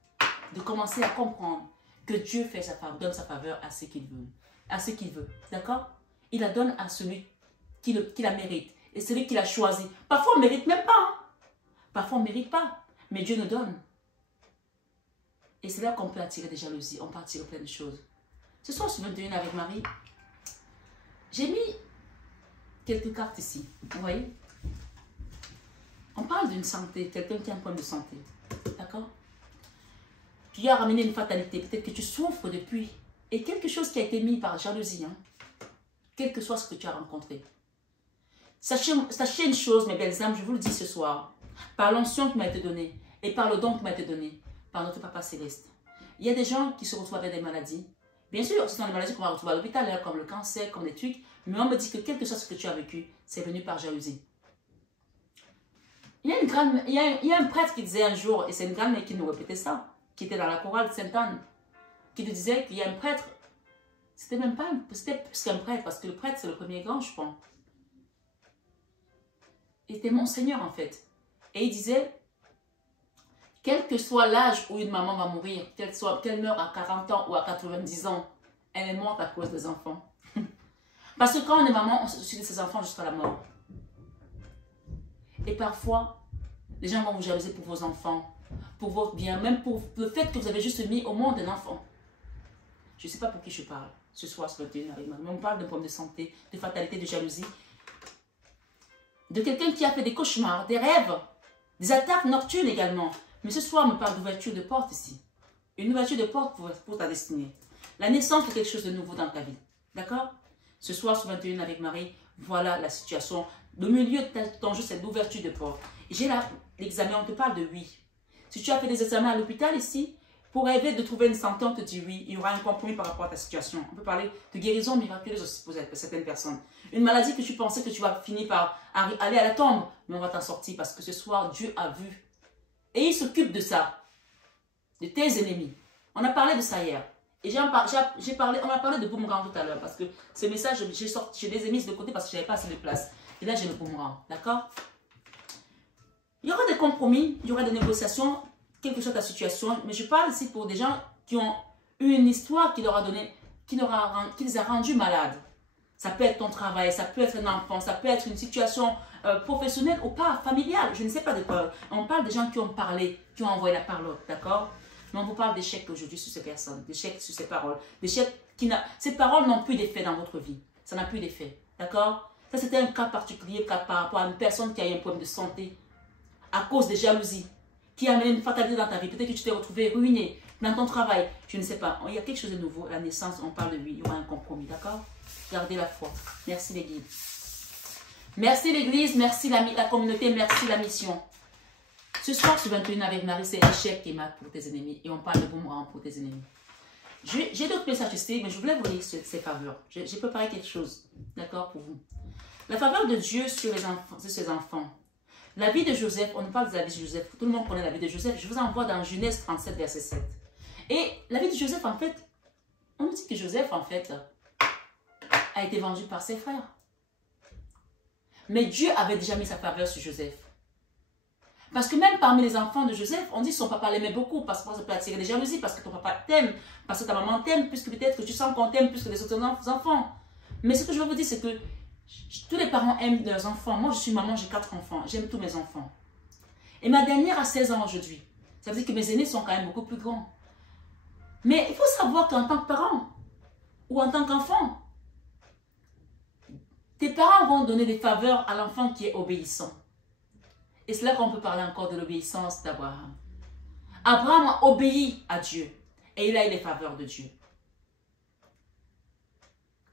de commencer à comprendre que Dieu fait donne sa faveur à ce qu'il veut. À ce qu'il veut. D'accord? Il la donne à celui qui la mérite. Et celui qui l'a choisi. Parfois on ne mérite même pas. Hein? Parfois on ne mérite pas. Mais Dieu nous donne. Et c'est là qu'on peut attirer des jalousies. On peut attirer plein de choses. Ce soir, sur 21 avec Marie, j'ai mis quelques cartes ici. Vous voyez? On parle d'une santé. Quelqu'un qui a un problème de santé. D'accord? Qui a ramené une fatalité. Peut-être que tu souffres depuis. Et quelque chose qui a été mis par jalousie. Hein? Quel que soit ce que tu as rencontré. Sachez une chose, mes belles âmes, je vous le dis ce soir. Par l'onction qui m'a été donnée et par le don qui m'a été donné par notre Papa Céleste. Il y a des gens qui se retrouvent avec des maladies. Bien sûr, ce sont des maladies qu'on va retrouver à l'hôpital, hein, comme le cancer, comme des trucs. Mais on me dit que quel que soit ce que tu as vécu, c'est venu par jalousie. Il y a un prêtre qui disait un jour, et c'est une grande mère qui nous répétait ça, qui était dans la chorale de Sainte-Anne, qui nous disait qu'il y a un prêtre. C'était même pas, c'était plus qu'un prêtre, parce que le prêtre, c'est le premier grand, je pense. Il était Monseigneur, en fait. Et il disait, quel que soit l'âge où une maman va mourir, qu'elle meure à 40 ans ou à 90 ans, elle est morte à cause des enfants. Parce que quand on est maman, on se soucie de ses enfants jusqu'à la mort. Et parfois, les gens vont vous jalouser pour vos enfants, pour votre bien, même pour le fait que vous avez juste mis au monde un enfant. Je ne sais pas pour qui je parle. Ce soir, ce 21 avec Marie. On parle de problèmes de santé, de fatalité, de jalousie. De quelqu'un qui a fait des cauchemars, des rêves, des attaques nocturnes également. Mais ce soir, on me parle d'ouverture de porte ici. Une ouverture de porte pour ta destinée. La naissance de quelque chose de nouveau dans ta vie. D'accord? Ce soir, sur 21 avec Marie, voilà la situation. Le milieu de ton jeu, c'est l'ouverture de porte. J'ai là l'examen, on te parle de oui. Si tu as fait des examens à l'hôpital ici, pour rêver de trouver une santé, on te dit oui, il y aura un compromis par rapport à ta situation. On peut parler de guérison miraculeuse aussi pour certaines personnes. Une maladie que tu pensais que tu vas finir par aller à la tombe, mais on va t'en sortir parce que ce soir, Dieu a vu. Et il s'occupe de ça, de tes ennemis. On a parlé de ça hier. Et on a parlé de boomerang tout à l'heure parce que ce message, je les ai mis de côté parce que je n'avais pas assez de place. Et là, j'ai le boomerang, d'accord? Il y aura des compromis, il y aura des négociations, quelle que soit ta situation. Mais je parle ici pour des gens qui ont eu une histoire qui leur a donné, qui les a rendus malades. Ça peut être ton travail, ça peut être un enfant, ça peut être une situation professionnelle ou pas, familiale. Je ne sais pas de quoi. On parle des gens qui ont parlé, qui ont envoyé la parole, d'accord? Mais on vous parle d'échecs aujourd'hui sur ces personnes, d'échecs sur ces paroles, d'échecs ces paroles n'ont plus d'effet dans votre vie. Ça n'a plus d'effet, d'accord? Ça, c'était un cas particulier par rapport à une personne qui a eu un problème de santé à cause de jalousie, qui a amené une fatalité dans ta vie. Peut-être que tu t'es retrouvé ruiné dans ton travail. Je ne sais pas. Il y a quelque chose de nouveau. La naissance, on parle de lui. Il y aura un compromis, d'accord? Gardez la foi. Merci les guides. Merci l'église, merci la communauté, merci la mission. Ce soir, sur 21 avec Marie, c'est échec et mat pour tes ennemis. Et on parle de boomerang pour tes ennemis. J'ai d'autres messages ici, mais je voulais vous lire ces faveurs. J'ai préparé quelque chose, d'accord, pour vous. La faveur de Dieu sur ses enfants. La vie de Joseph, on nous parle de la vie de Joseph. Tout le monde connaît la vie de Joseph. Je vous envoie dans Genèse 37, verset 7. Et la vie de Joseph, en fait, on nous dit que Joseph, en fait, a été vendu par ses frères. Mais Dieu avait déjà mis sa faveur sur Joseph. Parce que même parmi les enfants de Joseph, on dit que son papa l'aimait beaucoup parce que ça peut attirer des jalousies, parce que ton papa t'aime, parce que ta maman t'aime, puisque peut-être que tu sens qu'on t'aime plus que les autres enfants. Mais ce que je veux vous dire, c'est que tous les parents aiment leurs enfants. Moi, je suis maman, j'ai 4 enfants. J'aime tous mes enfants. Et ma dernière a 16 ans aujourd'hui. Ça veut dire que mes aînés sont quand même beaucoup plus grands. Mais il faut savoir qu'en tant que parent ou en tant qu'enfant, tes parents vont donner des faveurs à l'enfant qui est obéissant. Et c'est là qu'on peut parler encore de l'obéissance d'Abraham. Abraham a obéi à Dieu et il a eu les faveurs de Dieu.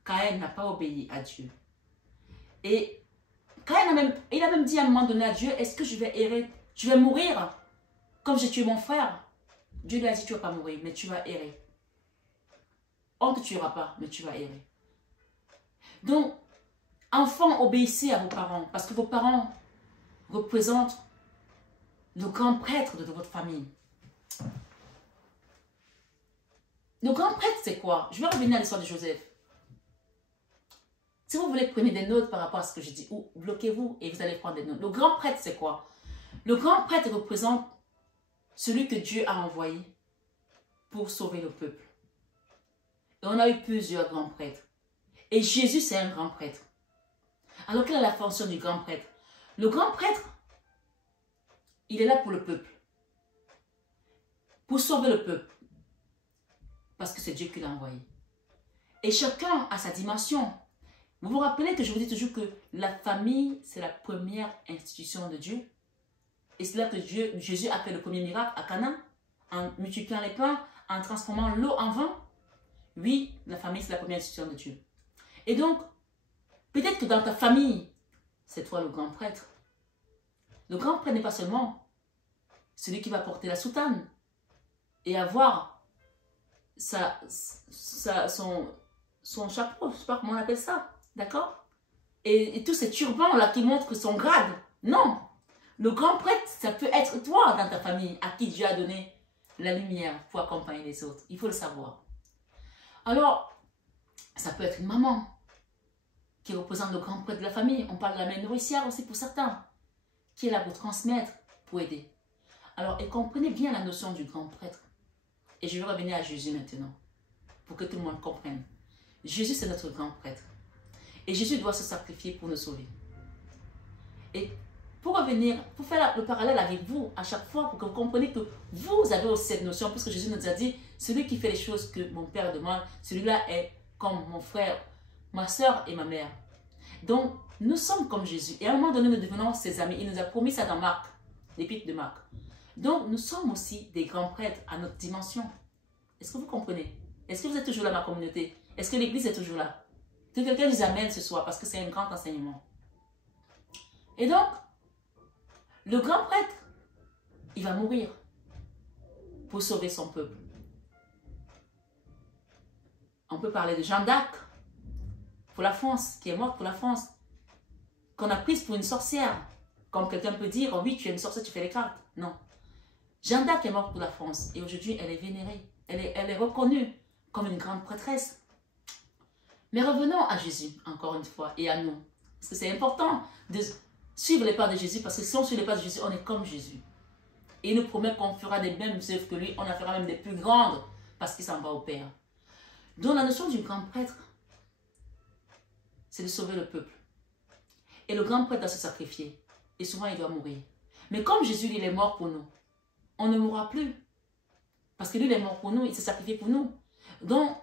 Caïn n'a pas obéi à Dieu. Et Caïn il a même dit à un moment donné à Dieu, est-ce que je vais errer, je vais mourir comme j'ai tué mon frère? Dieu lui a dit, tu ne vas pas mourir, mais tu vas errer. On ne te tuera pas, mais tu vas errer. Donc, Enfants, obéissez à vos parents parce que vos parents représentent le grand prêtre de votre famille. Le grand prêtre, c'est quoi? Je vais revenir à l'histoire de Joseph. Si vous voulez, prenez des notes par rapport à ce que je dis ou bloquez-vous et vous allez prendre des notes. Le grand prêtre, c'est quoi? Le grand prêtre représente celui que Dieu a envoyé pour sauver le peuple. Et on a eu plusieurs grands prêtres. Et Jésus, c'est un grand prêtre. Alors, quelle est la fonction du grand prêtre? Le grand prêtre, il est là pour le peuple. Pour sauver le peuple. Parce que c'est Dieu qui l'a envoyé. Et chacun a sa dimension. Vous vous rappelez que je vous dis toujours que la famille, c'est la première institution de Dieu. Et c'est là que Jésus a fait le premier miracle à Cana, en multipliant les pains, en transformant l'eau en vin. Oui, la famille, c'est la première institution de Dieu. Et donc, peut-être que dans ta famille, c'est toi le grand prêtre. Le grand prêtre n'est pas seulement celui qui va porter la soutane et avoir son chapeau, je ne sais pas comment on appelle ça, d'accord? Et tous ces turbans-là qui montrent son grade. Non! Le grand prêtre, ça peut être toi dans ta famille à qui Dieu a donné la lumière pour accompagner les autres. Il faut le savoir. Alors, ça peut être une maman qui représente le grand prêtre de la famille. On parle de la mère nourricière aussi pour certains, qui est là pour transmettre, pour aider. Alors, et comprenez bien la notion du grand prêtre. Et je vais revenir à Jésus maintenant, pour que tout le monde comprenne. Jésus, c'est notre grand prêtre. Et Jésus doit se sacrifier pour nous sauver. Et pour revenir, pour faire le parallèle avec vous à chaque fois, pour que vous compreniez que vous avez aussi cette notion, puisque Jésus nous a dit, celui qui fait les choses que mon Père demande, celui-là est comme mon frère, ma soeur et ma mère. Donc, nous sommes comme Jésus. Et à un moment donné, nous devenons ses amis. Il nous a promis ça dans Marc, l'épître de Marc. Donc, nous sommes aussi des grands prêtres à notre dimension. Est-ce que vous comprenez? Est-ce que vous êtes toujours là, ma communauté? Est-ce que l'Église est toujours là? Que quelqu'un nous amène ce soir, parce que c'est un grand enseignement. Et donc, le grand prêtre, il va mourir pour sauver son peuple. On peut parler de Jeanne d'Arc pour la France, qui est morte pour la France, qu'on a prise pour une sorcière. Comme quelqu'un peut dire, oh oui, tu es une sorcière, tu fais les cartes. Non. Jeanne d'Arc est morte pour la France et aujourd'hui, elle est vénérée. Elle est reconnue comme une grande prêtresse. Mais revenons à Jésus, encore une fois, et à nous. Parce que c'est important de suivre les pas de Jésus, parce que si on suit les pas de Jésus, on est comme Jésus. Et il nous promet qu'on fera des mêmes œuvres que lui, on en fera même des plus grandes, parce qu'il s'en va au Père. Donc la notion du grand prêtre, c'est de sauver le peuple. Et le grand prêtre doit se sacrifier. Et souvent, il doit mourir. Mais comme Jésus, il est mort pour nous, on ne mourra plus. Parce que lui, il est mort pour nous, il s'est sacrifié pour nous. Donc,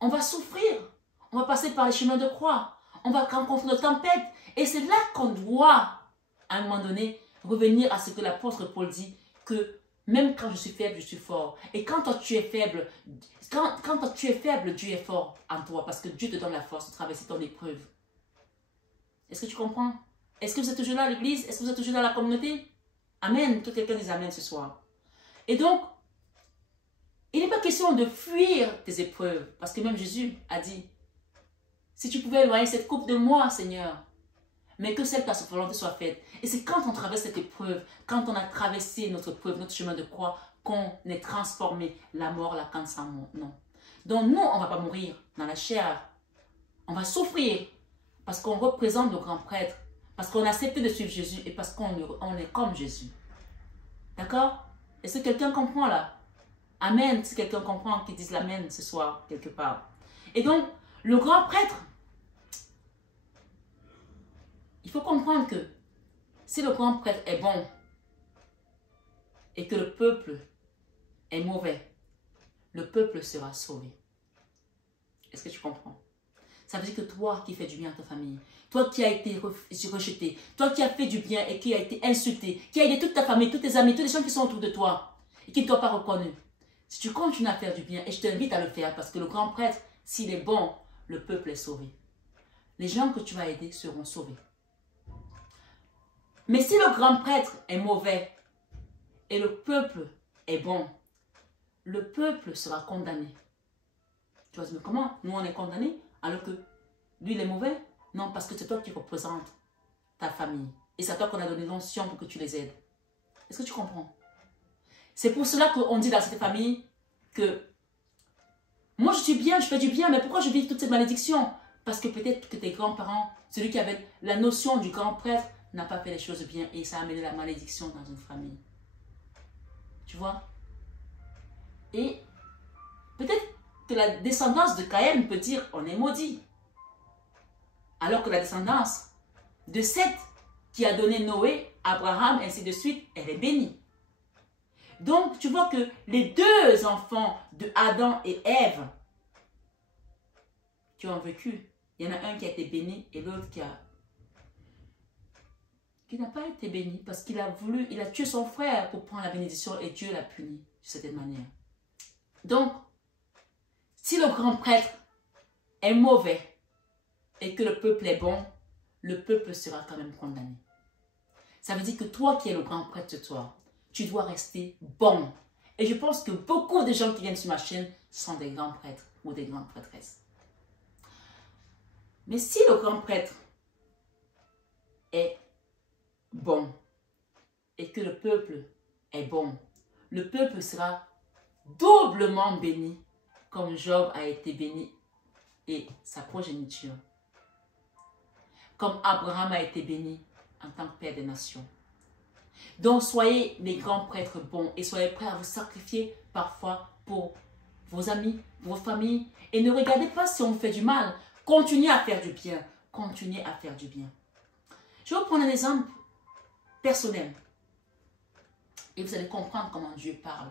on va souffrir. On va passer par les chemins de croix. On va rencontrer nos tempêtes. Et c'est là qu'on doit, à un moment donné, revenir à ce que l'apôtre Paul dit, que même quand je suis faible, je suis fort. Et quand toi tu es faible, quand toi tu es faible, Dieu est fort en toi. Parce que Dieu te donne la force de traverser ton épreuve. Est-ce que tu comprends? Est-ce que vous êtes toujours là à l'église? Est-ce que vous êtes toujours dans la communauté? Amen. Que quelqu'un dise amen ce soir. Et donc, il n'est pas question de fuir tes épreuves. Parce que même Jésus a dit, si tu pouvais éloigner cette coupe de moi, Seigneur, mais que cette volonté soit faite. Et c'est quand on traverse cette épreuve, quand on a traversé notre épreuve, notre chemin de croix, qu'on est transformé. La mort, la cancer, non. Donc nous, on ne va pas mourir dans la chair. On va souffrir parce qu'on représente le grand prêtre, parce qu'on a accepté de suivre Jésus et parce qu'on est comme Jésus. D'accord? Est-ce que quelqu'un comprend là? Amen. Si quelqu'un comprend, qu'il dise l'amen ce soir, quelque part. Et donc, le grand prêtre, il faut comprendre que si le grand prêtre est bon et que le peuple est mauvais, le peuple sera sauvé. Est-ce que tu comprends? Ça veut dire que toi qui fais du bien à ta famille, toi qui as été rejeté, toi qui as fait du bien et qui a été insulté, qui a aidé toute ta famille, tous tes amis, tous les gens qui sont autour de toi et qui ne t'ont pas reconnu, si tu continues à faire du bien, et je t'invite à le faire parce que le grand prêtre, s'il est bon, le peuple est sauvé. Les gens que tu vas aider seront sauvés. Mais si le grand prêtre est mauvais et le peuple est bon, le peuple sera condamné. Tu vas dire, mais comment? Nous, on est condamnés alors que lui, il est mauvais? Non, parce que c'est toi qui représentes ta famille. Et c'est à toi qu'on a donné l'onction pour que tu les aides. Est-ce que tu comprends? C'est pour cela qu'on dit dans cette famille que moi je suis bien, je fais du bien, mais pourquoi je vis toutes ces malédictions? Parce que peut-être que tes grands-parents, celui qui avait la notion du grand prêtre, n'a pas fait les choses bien et ça a amené la malédiction dans une famille. Tu vois? Et peut-être que la descendance de Caïn peut dire on est maudit. Alors que la descendance de Seth, qui a donné Noé, Abraham, ainsi de suite, elle est bénie. Donc, tu vois que les deux enfants de Adam et Ève qui ont vécu, il y en a un qui a été béni et l'autre qui n'a pas été béni parce qu'il a voulu, il a tué son frère pour prendre la bénédiction et Dieu l'a puni de cette manière. Donc, si le grand prêtre est mauvais et que le peuple est bon, le peuple sera quand même condamné. Ça veut dire que toi qui es le grand prêtre ce soir, tu dois rester bon. Et je pense que beaucoup de gens qui viennent sur ma chaîne sont des grands prêtres ou des grandes prêtresses. Mais si le grand prêtre est bon et que le peuple est bon, le peuple sera doublement béni comme Job a été béni et sa progéniture. Comme Abraham a été béni en tant que père des nations. Donc soyez les grands prêtres bons et soyez prêts à vous sacrifier parfois pour vos amis, vos familles. Et ne regardez pas si on fait du mal. Continuez à faire du bien. Continuez à faire du bien. Je vais vous prendre un exemple personnel. Et vous allez comprendre comment Dieu parle.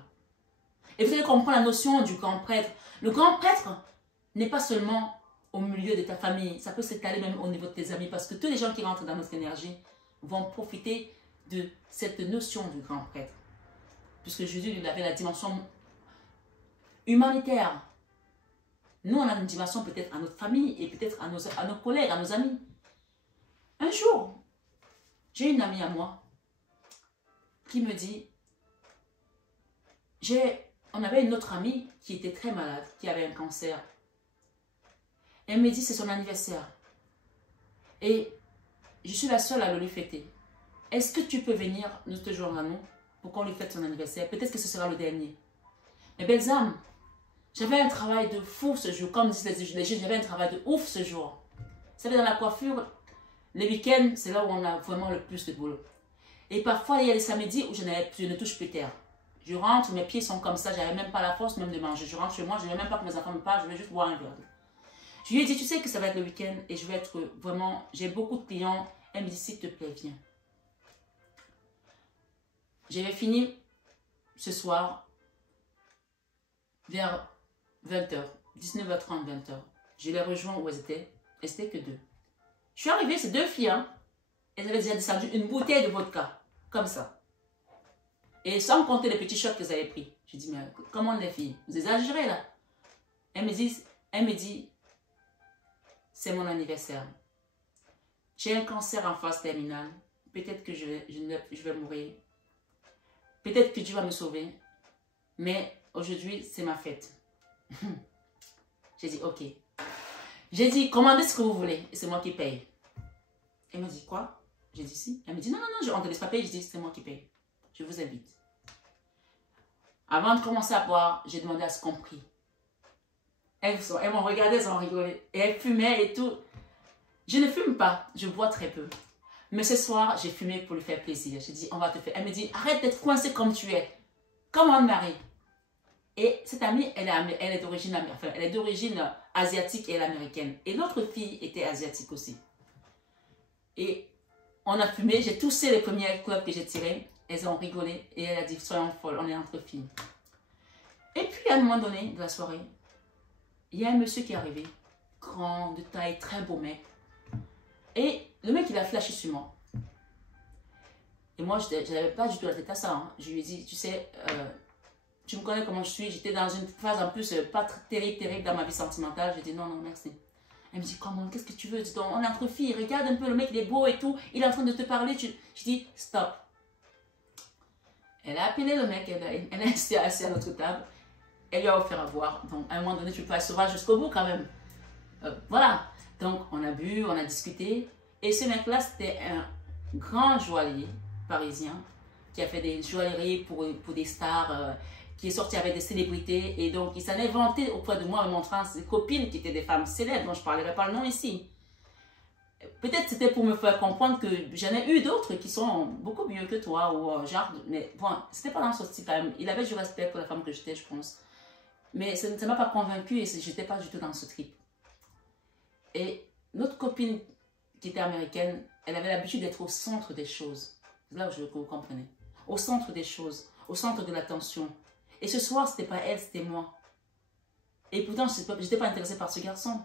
Et vous allez comprendre la notion du grand prêtre. Le grand prêtre n'est pas seulement au milieu de ta famille. Ça peut s'étaler même au niveau de tes amis. Parce que tous les gens qui rentrent dans notre énergie vont profiter de cette notion du grand prêtre. Puisque Jésus il avait la dimension humanitaire. Nous, on a une dimension peut-être à notre famille et peut-être à nos collègues, à nos amis. Un jour, j'ai une amie à moi qui me dit, on avait une autre amie qui était très malade, qui avait un cancer. Elle me dit, c'est son anniversaire. Et je suis la seule à le lui fêter. Est-ce que tu peux venir nous te joindre à nous pour qu'on lui fête son anniversaire? Peut-être que ce sera le dernier. Mes belles âmes, j'avais un travail de fou ce jour. Comme disent les jeunes, j'avais un travail de ouf ce jour. Vous savez, dans la coiffure, les week-ends, c'est là où on a vraiment le plus de boulot. Et parfois, il y a les samedis où je ne touche plus terre. Je rentre, mes pieds sont comme ça, je n'avais même pas la force même de manger. Je rentre chez moi, je ne veux même pas que mes enfants me parlent, je vais juste boire un verre d'eau. Je lui ai dit, tu sais que ça va être le week-end et je vais être vraiment, j'ai beaucoup de clients. Elle me dit, s'il te plaît, viens. J'avais fini ce soir vers 20h, 19h30, 20h. Je les rejoins où elles étaient. Elles n'étaient que deux. Je suis arrivée, ces deux filles, hein, elles avaient déjà descendu une bouteille de vodka, comme ça. Et sans compter les petits shots qu'elles avaient pris. Je dis, mais comment les filles? Vous exagérez là. Elle me dit, c'est mon anniversaire. J'ai un cancer en phase terminale. Peut-être que je vais mourir. Peut-être que Dieu va me sauver. Mais aujourd'hui, c'est ma fête. J'ai dit, ok. J'ai dit, commandez ce que vous voulez. Et c'est moi qui paye. Elle m'a dit, quoi? J'ai dit, si. Elle me dit, non, on ne te laisse pas payer. Je dis, c'est moi qui paye. Je vous invite. Avant de commencer à boire, j'ai demandé à ce qu'on prie. Elles m'ont regardé, elles ont rigolé. Et elles fumaient et tout. Je ne fume pas. Je bois très peu. Mais ce soir, j'ai fumé pour lui faire plaisir. J'ai dit, on va te faire. Elle me dit, arrête d'être coincée comme tu es. Comme Anne-Marie. Et cette amie, elle est d'origine asiatique et elle est américaine. Et l'autre fille était asiatique aussi. Et on a fumé. J'ai toussé les premières clopes que j'ai tirées. Elles ont rigolé. Et elle a dit, soyons folles, on est entre filles. Et puis, à un moment donné de la soirée, il y a un monsieur qui est arrivé. Grand, de taille, très beau mec. Et le mec, il a flashé sur moi. Et moi, je n'avais pas du tout la tête à ça. Hein. Je lui ai dit, tu sais, tu me connais comment je suis. J'étais dans une phase en plus pas terrible dans ma vie sentimentale. J'ai dit, non, merci. Elle me dit, comment, qu'est-ce que tu veux? Donc, on est entre filles, regarde un peu, le mec, il est beau et tout. Il est en train de te parler. Je dis, stop. Elle a appelé le mec, elle est assise à notre table. Elle lui a offert à boire. Donc, à un moment donné, tu peux pas se voir jusqu'au bout quand même. Voilà. Donc, on a bu, on a discuté. Et ce mec-là, c'était un grand joaillier parisien qui a fait des joailleries pour des stars, qui est sorti avec des célébrités. Et donc, il s'en est vanté auprès de moi en montrant ses copines qui étaient des femmes célèbres, dont je ne parlerai pas le nom ici. Peut-être c'était pour me faire comprendre que j'en ai eu d'autres qui sont beaucoup mieux que toi, ou genre, mais bon, c'était pas dans ce style quand même. Il avait du respect pour la femme que j'étais, je pense. Mais ça ne m'a pas convaincue et je n'étais pas du tout dans ce trip. Et notre copine qui était américaine, elle avait l'habitude d'être au centre des choses. C'est là où je veux que vous compreniez. Au centre des choses, au centre de l'attention. Et ce soir, ce n'était pas elle, c'était moi. Et pourtant, je n'étais pas intéressée par ce garçon.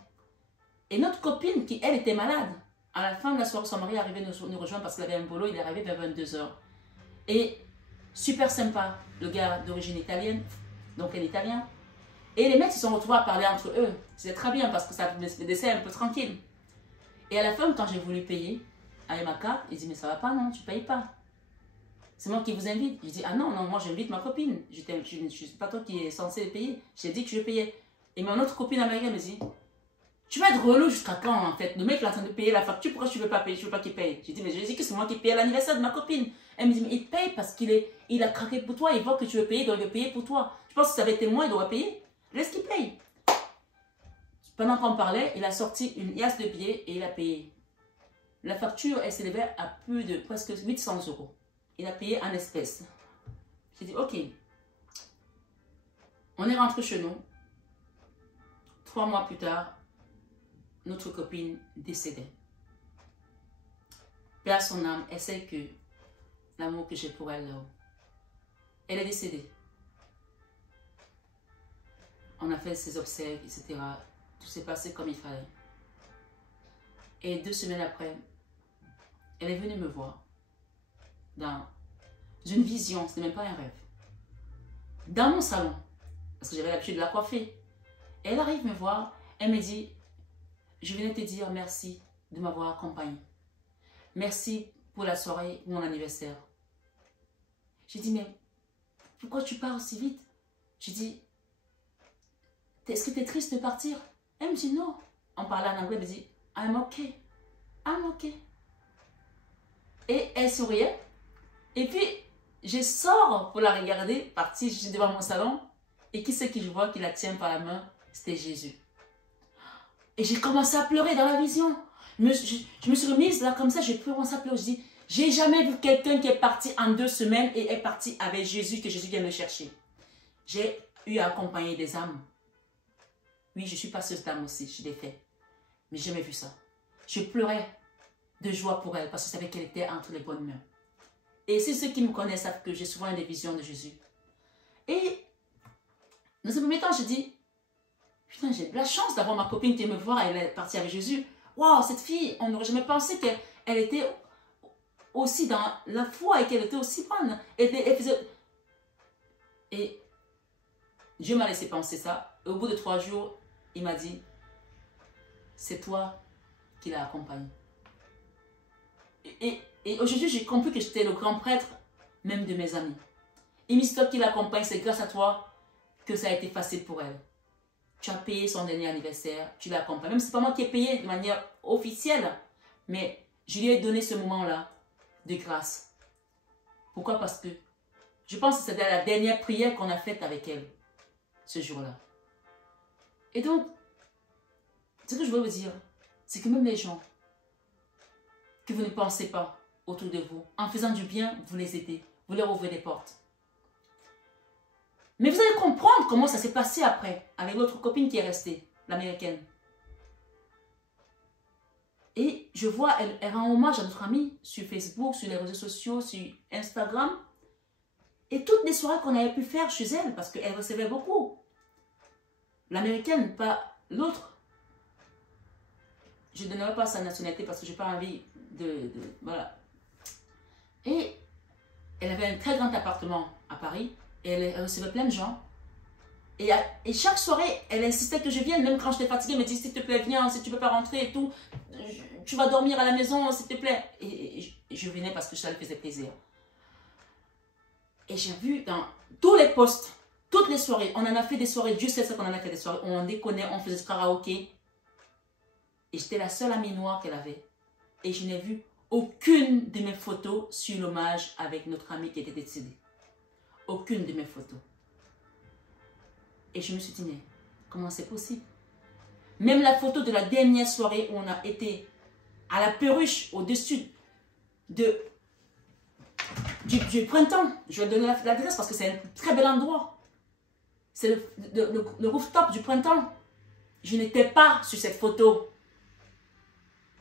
Et notre copine, qui elle était malade, à la fin de la soirée, son mari est arrivé nous rejoindre parce qu'il avait un boulot, il est arrivé vers 22 h. Et super sympa, le gars d'origine italienne, donc elle est italien. Et les mecs se sont retrouvés à parler entre eux. C'était très bien parce que ça me laissait un peu tranquille. Et à la fin, quand j'ai voulu payer avec ma carte, il dit, mais ça va pas, non, tu payes pas. C'est moi qui vous invite. Je dis, ah non, non, moi j'invite ma copine. Je ne suis pas toi qui es censé payer. J'ai dit que je payais. Et mon autre copine américaine me dit, tu vas être relou jusqu'à quand en fait? Le mec est en train de payer la facture, pourquoi tu ne veux pas payer? Je ne veux pas qu'il paye. J'ai dit, mais je dis que c'est moi qui paye l'anniversaire de ma copine. Elle me dit, mais il paye parce il a craqué pour toi, il voit que tu veux payer, donc il veut payer pour toi. Je pense que ça avait été moi, il doit payer. Laisse qu'il paye. Pendant qu'on parlait, il a sorti une liasse de billets et il a payé. La facture, elle s'élevait à plus de presque 800 €. Il a payé en espèces. J'ai dit, ok. On est rentré chez nous. 3 mois plus tard, notre copine décédait. Paix à son âme, elle sait que l'amour que j'ai pour elle, elle est décédée. On a fait ses obsèques, etc. Tout s'est passé comme il fallait. Et 2 semaines après, elle est venue me voir dans une vision, ce n'est même pas un rêve. Dans mon salon, parce que j'avais l'habitude de la coiffer. Et elle arrive me voir, elle me dit, je venais te dire merci de m'avoir accompagnée. Merci pour la soirée, pour mon anniversaire. J'ai dit, mais pourquoi tu pars aussi vite? J'ai dit, est-ce que tu es triste de partir? Elle me dit non. On parlait en anglais, elle me dit, I'm okay. I'm okay. Et elle souriait. Et puis, je sors pour la regarder, partie, je suis devant mon salon. Et qui c'est que je vois qui la tient par la main? C'était Jésus. Et j'ai commencé à pleurer dans la vision. Je me suis remise là comme ça, j'ai commencé à pleurer. Je dis, j'ai jamais vu quelqu'un qui est parti en 2 semaines et est parti avec Jésus, que Jésus vient me chercher. J'ai eu à accompagner des âmes. Oui, je suis passeuse d'âme aussi, je l'ai fait. Mais j'ai jamais vu ça. Je pleurais de joie pour elle parce que je savais qu'elle était entre les bonnes mains. Et c'est ceux qui me connaissent savent que j'ai souvent des visions de Jésus. Et dans ce premier temps, je dis, putain, j'ai de la chance d'avoir ma copine qui me voir, elle est partie avec Jésus. Waouh, cette fille, on n'aurait jamais pensé qu'elle était aussi dans la foi et qu'elle était aussi bonne. Et Dieu m'a laissé penser ça. Et au bout de 3 jours, il m'a dit, c'est toi qui l'as accompagnée. Et aujourd'hui, j'ai compris que j'étais le grand prêtre, même de mes amis. Et mais c'est toi qui l'accompagne, c'est grâce à toi que ça a été facile pour elle. Tu as payé son dernier anniversaire, tu l'accompagnes. Même si ce n'est pas moi qui ai payé de manière officielle, mais je lui ai donné ce moment-là de grâce. Pourquoi? Parce que je pense que c'était la dernière prière qu'on a faite avec elle, ce jour-là. Et donc, ce que je veux vous dire, c'est que même les gens que vous ne pensez pas autour de vous, en faisant du bien, vous les aidez, vous leur ouvrez des portes. Mais vous allez comprendre comment ça s'est passé après, avec l'autre copine qui est restée, l'américaine. Et je vois, elle rend hommage à notre amie sur Facebook, sur les réseaux sociaux, sur Instagram. Et toutes les soirées qu'on avait pu faire chez elle, parce qu'elle recevait beaucoup. L'américaine, pas l'autre. Je ne donnerai pas sa nationalité parce que je n'ai pas envie voilà. Et elle avait un très grand appartement à Paris. Et elle recevait plein de gens. Et chaque soirée, elle insistait que je vienne. Même quand j'étais fatiguée, elle me dit, s'il te plaît, viens, si tu ne peux pas rentrer et tout. Tu vas dormir à la maison, s'il te plaît. Et je venais parce que ça lui faisait plaisir. Et j'ai vu dans tous les posts, toutes les soirées, on en a fait des soirées, Dieu sait ce qu'on en a fait des soirées, on déconnait, on faisait du karaoké. Et j'étais la seule amie noire qu'elle avait. Et je n'ai vu aucune de mes photos sur l'hommage avec notre amie qui était décédée. Aucune de mes photos. Et je me suis dit, mais comment c'est possible? Même la photo de la dernière soirée où on a été à la perruche au-dessus du printemps. Je vais donner l'adresse parce que c'est un très bel endroit. C'est le rooftop du printemps. Je n'étais pas sur cette photo.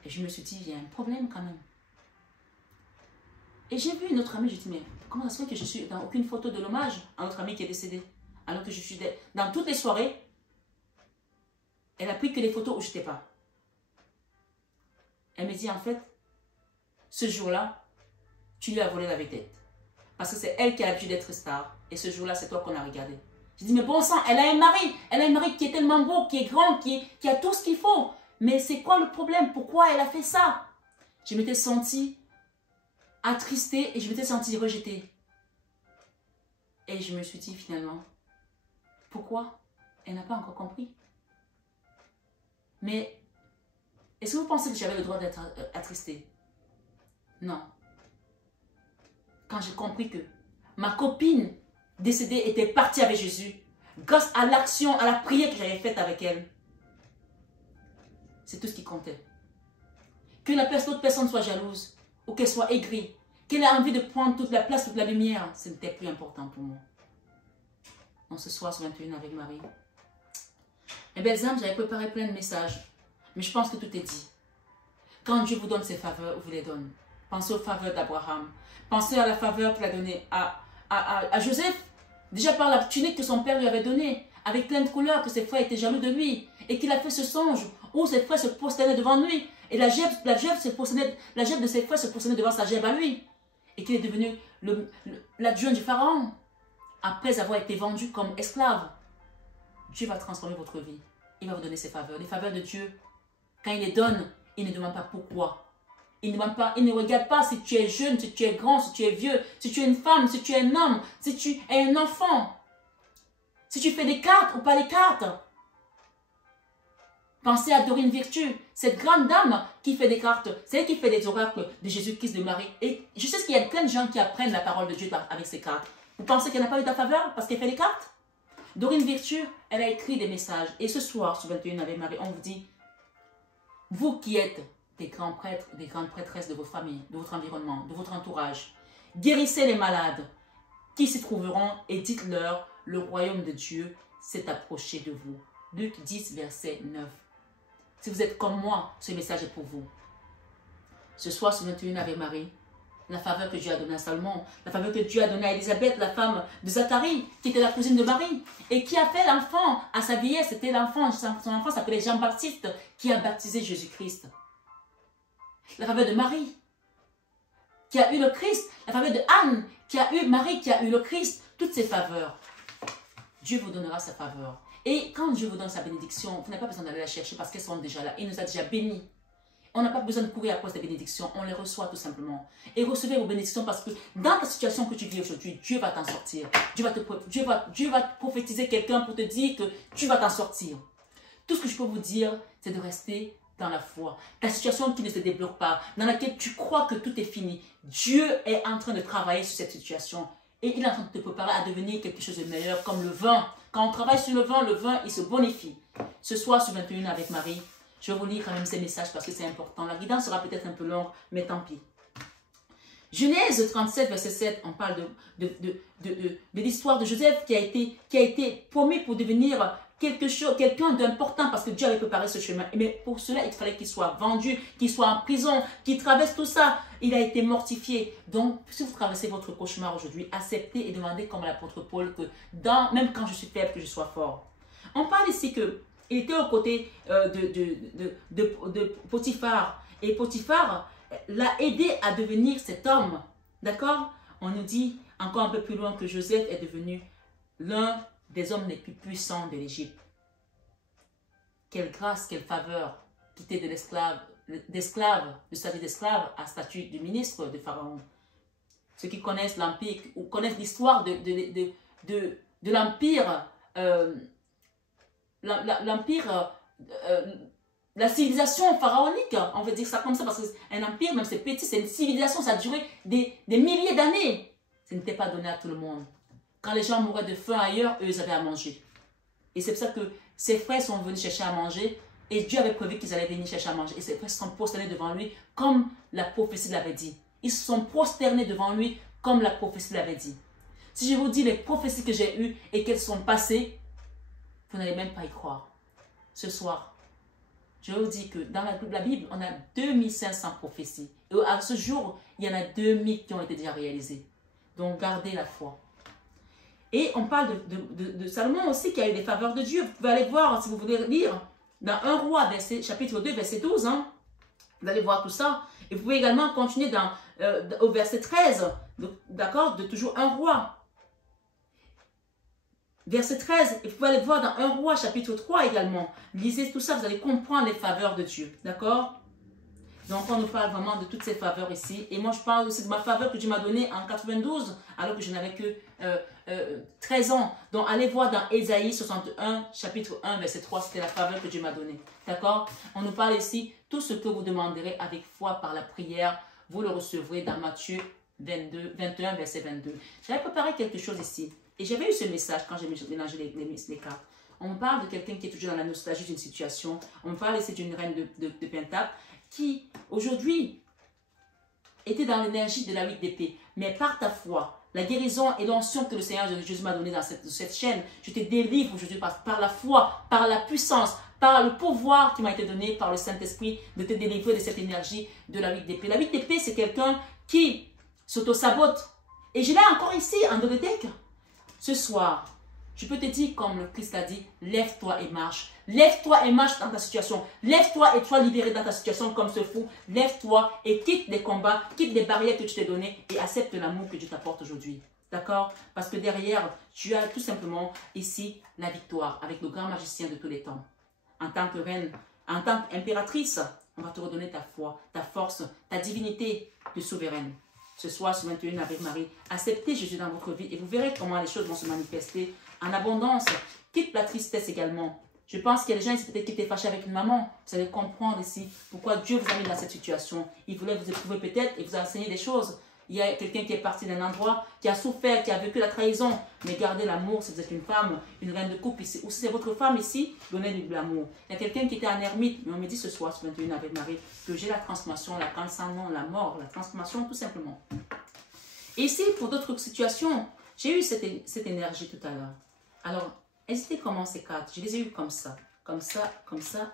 Et je me suis dit, il y a un problème quand même. Et j'ai vu une autre amie, je me suis dit, mais comment ça se fait que je suis dans aucune photo de l'hommage à notre amie qui est décédée? Alors que je suis dans toutes les soirées, elle a pris que les photos où je n'étais pas. Elle me dit, en fait, ce jour-là, tu lui as volé la vedette. Parce que c'est elle qui a l'habitude d'être star. Et ce jour-là, c'est toi qu'on a regardé. Je dis, mais bon sang, elle a un mari. Elle a un mari qui est tellement beau, qui est grand, qui a tout ce qu'il faut. Mais c'est quoi le problème? Pourquoi elle a fait ça? Je m'étais sentie attristée et je m'étais sentie rejetée. Et je me suis dit finalement, pourquoi? Elle n'a pas encore compris. Mais est-ce que vous pensez que j'avais le droit d'être attristée? Non. Quand j'ai compris que ma copine décédée était partie avec Jésus, grâce à l'action, à la prière que j'avais faite avec elle, c'est tout ce qui comptait. Que l'autre personne soit jalouse, ou qu'elle soit aigrie, qu'elle ait envie de prendre toute la place, toute la lumière, ce n'était plus important pour moi. Donc ce soir, sur 21 avec Marie. Mes belles âmes, j'avais préparé plein de messages, mais je pense que tout est dit. Quand Dieu vous donne ses faveurs, vous les donne. Pensez aux faveurs d'Abraham. Pensez à la faveur qu'il a donnée à Joseph. Déjà par la tunique que son père lui avait donnée, avec plein de couleurs, que ses frères étaient jaloux de lui, et qu'il a fait ce songe où ses frères se prosternaient devant lui, et la gèbe de ses frères se prosternait devant sa gèbe à lui, et qu'il est devenu l'adjoint du pharaon, après avoir été vendu comme esclave. Dieu va transformer votre vie. Il va vous donner ses faveurs. Les faveurs de Dieu, quand il les donne, il ne demande pas pourquoi. Il ne regarde pas si tu es jeune, si tu es grand, si tu es vieux, si tu es une femme, si tu es un homme, si tu es un enfant. Si tu fais des cartes ou pas des cartes. Pensez à Dorine Virtue, cette grande dame qui fait des cartes. C'est elle qui fait des oracles de Jésus-Christ, de Marie. Et je sais qu'il y a plein de gens qui apprennent la parole de Dieu avec ces cartes. Vous pensez qu'elle n'a pas eu de faveur parce qu'elle fait des cartes? Dorine Virtue, elle a écrit des messages. Et ce soir, sur 21 avec Marie, on vous dit, vous qui êtes des grands prêtres, des grandes prêtresses de votre famille, de votre environnement, de votre entourage, guérissez les malades qui s'y trouveront et dites-leur, le royaume de Dieu s'est approché de vous. Luc 10, verset 9. Si vous êtes comme moi, ce message est pour vous. Ce soir, sur 21 avec Marie, la faveur que Dieu a donnée à Salomon, la faveur que Dieu a donnée à Élisabeth, la femme de Zacharie, qui était la cousine de Marie, et qui a fait l'enfant à sa vieillesse. C'était l'enfant, son enfant s'appelait Jean-Baptiste, qui a baptisé Jésus-Christ. La faveur de Marie, qui a eu le Christ, la faveur de Anne, qui a eu Marie, qui a eu le Christ, toutes ces faveurs. Dieu vous donnera sa faveur. Et quand Dieu vous donne sa bénédiction, vous n'avez pas besoin d'aller la chercher parce qu'elles sont déjà là. Il nous a déjà bénis. On n'a pas besoin de courir après des bénédictions, on les reçoit tout simplement. Et recevez vos bénédictions parce que dans la situation que tu vis aujourd'hui, Dieu va t'en sortir. Dieu va prophétiser quelqu'un pour te dire que tu vas t'en sortir. Tout ce que je peux vous dire, c'est de rester dans la foi. Ta situation qui ne se débloque pas, dans laquelle tu crois que tout est fini, Dieu est en train de travailler sur cette situation. Et il est en train de te préparer à devenir quelque chose de meilleur, comme le vin. Quand on travaille sur le vin, il se bonifie. Ce soir, sur 21 avec Marie, je vais vous lire quand même ces messages parce que c'est important. La guidance sera peut-être un peu longue, mais tant pis. Genèse 37, verset 7, on parle de l'histoire de Joseph qui a été promis pour devenir quelqu'un d'important parce que Dieu avait préparé ce chemin. Mais pour cela, il fallait qu'il soit vendu, qu'il soit en prison, qu'il traverse tout ça. Il a été mortifié. Donc, si vous traversez votre cauchemar aujourd'hui, acceptez et demandez comme l'apôtre Paul que même quand je suis faible, que je sois fort. On parle ici que il était aux côtés de Potiphar. Et Potiphar l'a aidé à devenir cet homme. D'accord? On nous dit encore un peu plus loin que Joseph est devenu l'un des hommes les plus puissants de l'Égypte. Quelle grâce, quelle faveur, quitter de statut d'esclave à statut de ministre de Pharaon. Ceux qui connaissent l'Empire ou connaissent l'histoire de l'Empire, la civilisation pharaonique, on va dire ça comme ça, parce qu'un empire, même c'est petit, c'est une civilisation, ça a duré des milliers d'années. Ça n'était pas donné à tout le monde. Quand les gens mouraient de faim ailleurs, eux, ils avaient à manger. Et c'est pour ça que ses frères sont venus chercher à manger, et Dieu avait prévu qu'ils allaient venir chercher à manger. Et ses frères se sont prosternés devant lui, comme la prophétie l'avait dit. Ils se sont prosternés devant lui, comme la prophétie l'avait dit. Si je vous dis les prophéties que j'ai eues et qu'elles sont passées, vous n'allez même pas y croire. Ce soir, je vous dis que dans la Bible, on a 2500 prophéties. Et à ce jour, il y en a 2000 qui ont été déjà réalisées. Donc, gardez la foi. Et on parle de Salomon aussi, qui a eu des faveurs de Dieu. Vous pouvez aller voir, si vous voulez lire, dans 1 roi, chapitre 2, verset 12. Hein, vous allez voir tout ça. Et vous pouvez également continuer au verset 13. D'accord? De toujours 1 roi. Verset 13, et vous pouvez aller voir dans 1 roi, chapitre 3 également. Lisez tout ça, vous allez comprendre les faveurs de Dieu. D'accord? Donc, on nous parle vraiment de toutes ces faveurs ici. Et moi, je parle aussi de ma faveur que Dieu m'a donnée en 92, alors que je n'avais que 13 ans. Donc, allez voir dans Ésaïe 61, chapitre 1, verset 3, c'était la faveur que Dieu m'a donnée. D'accord? On nous parle ici, tout ce que vous demanderez avec foi par la prière, vous le recevrez dans Matthieu 21, verset 22. J'avais préparé quelque chose ici. Et j'avais eu ce message quand j'ai mélangé les cartes. On me parle de quelqu'un qui est toujours dans la nostalgie d'une situation. On me parle ici d'une reine de Pentacle qui, aujourd'hui, était dans l'énergie de la 8 d'épée. Mais par ta foi, la guérison et l'onction que le Seigneur Jésus m'a donnée dans cette chaîne, je te délivre aujourd'hui par la foi, par la puissance, par le pouvoir qui m'a été donné par le Saint-Esprit de te délivrer de cette énergie de la 8 d'épée. La 8 d'épée, c'est quelqu'un qui s'auto-sabote. Et je l'ai encore ici, en bibliothèque. Ce soir, je peux te dire comme le Christ a dit, lève-toi et marche. Lève-toi et marche dans ta situation. Lève-toi et sois libéré dans ta situation comme ce fou. Lève-toi et quitte les combats, quitte les barrières que tu t'es données et accepte l'amour que Dieu t'apporte aujourd'hui. D'accord? Parce que derrière, tu as tout simplement ici la victoire avec le grand magicien de tous les temps. En tant que reine, en tant qu'impératrice, on va te redonner ta foi, ta force, ta divinité de souveraine. Ce soir, ce 21 avec Marie, acceptez Jésus dans votre vie et vous verrez comment les choses vont se manifester en abondance. Quitte la tristesse également. Je pense qu'il y a des gens ici peut-être qui étaient fâchés avec une maman. Vous allez comprendre ici pourquoi Dieu vous a mis dans cette situation. Il voulait vous éprouver peut-être et vous enseigner des choses. Il y a quelqu'un qui est parti d'un endroit, qui a souffert, qui a vécu la trahison. Mais gardez l'amour si vous êtes une femme, une reine de couple ici. Ou si c'est votre femme ici, donnez-lui de l'amour. Il y a quelqu'un qui était en ermite. Mais on me dit ce soir, ce 21 avec Marie, que j'ai la transformation, la cancer, non, la mort, la transformation tout simplement. Et ici, pour d'autres situations, j'ai eu cette énergie tout à l'heure. Alors, hésitez comment ces cartes. Je les ai eues comme ça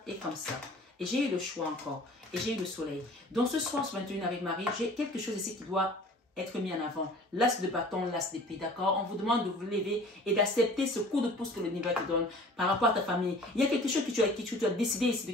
et comme ça. Et j'ai eu le choix encore. Et j'ai eu le soleil. Donc ce soir, ce 21 avec Marie, j'ai quelque chose ici qui doit être mis en avant. L'as de bâton, l'as d'épée, d'accord? On vous demande de vous lever et d'accepter ce coup de pouce que l'univers te donne par rapport à ta famille. Il y a quelque chose que tu as décidé ici de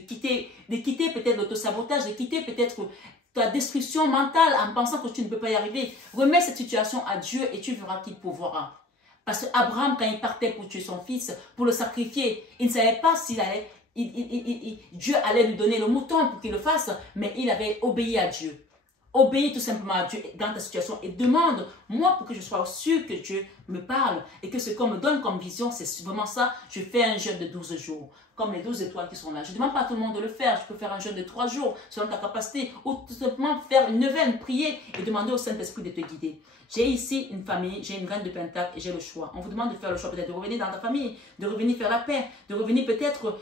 quitter peut-être l'autosabotage, de quitter peut-être ta destruction mentale en pensant que tu ne peux pas y arriver. Remets cette situation à Dieu et tu verras qu'il pourvoira. Parce qu'Abraham, quand il partait pour tuer son fils, pour le sacrifier, il ne savait pas s'il allait, Dieu allait lui donner le mouton pour qu'il le fasse, mais il avait obéi à Dieu. Obéis tout simplement à Dieu dans ta situation et demande, moi, pour que je sois sûr que Dieu me parle et que ce qu'on me donne comme vision, c'est vraiment ça. Je fais un jeûne de 12 jours, comme les 12 étoiles qui sont là. Je ne demande pas à tout le monde de le faire. Je peux faire un jeûne de 3 jours selon ta capacité ou tout simplement faire une neuvaine, prier et demander au Saint-Esprit de te guider. J'ai ici une famille, j'ai une reine de Pentacle et j'ai le choix. On vous demande de faire le choix peut-être de revenir dans ta famille, de revenir faire la paix, de revenir peut-être,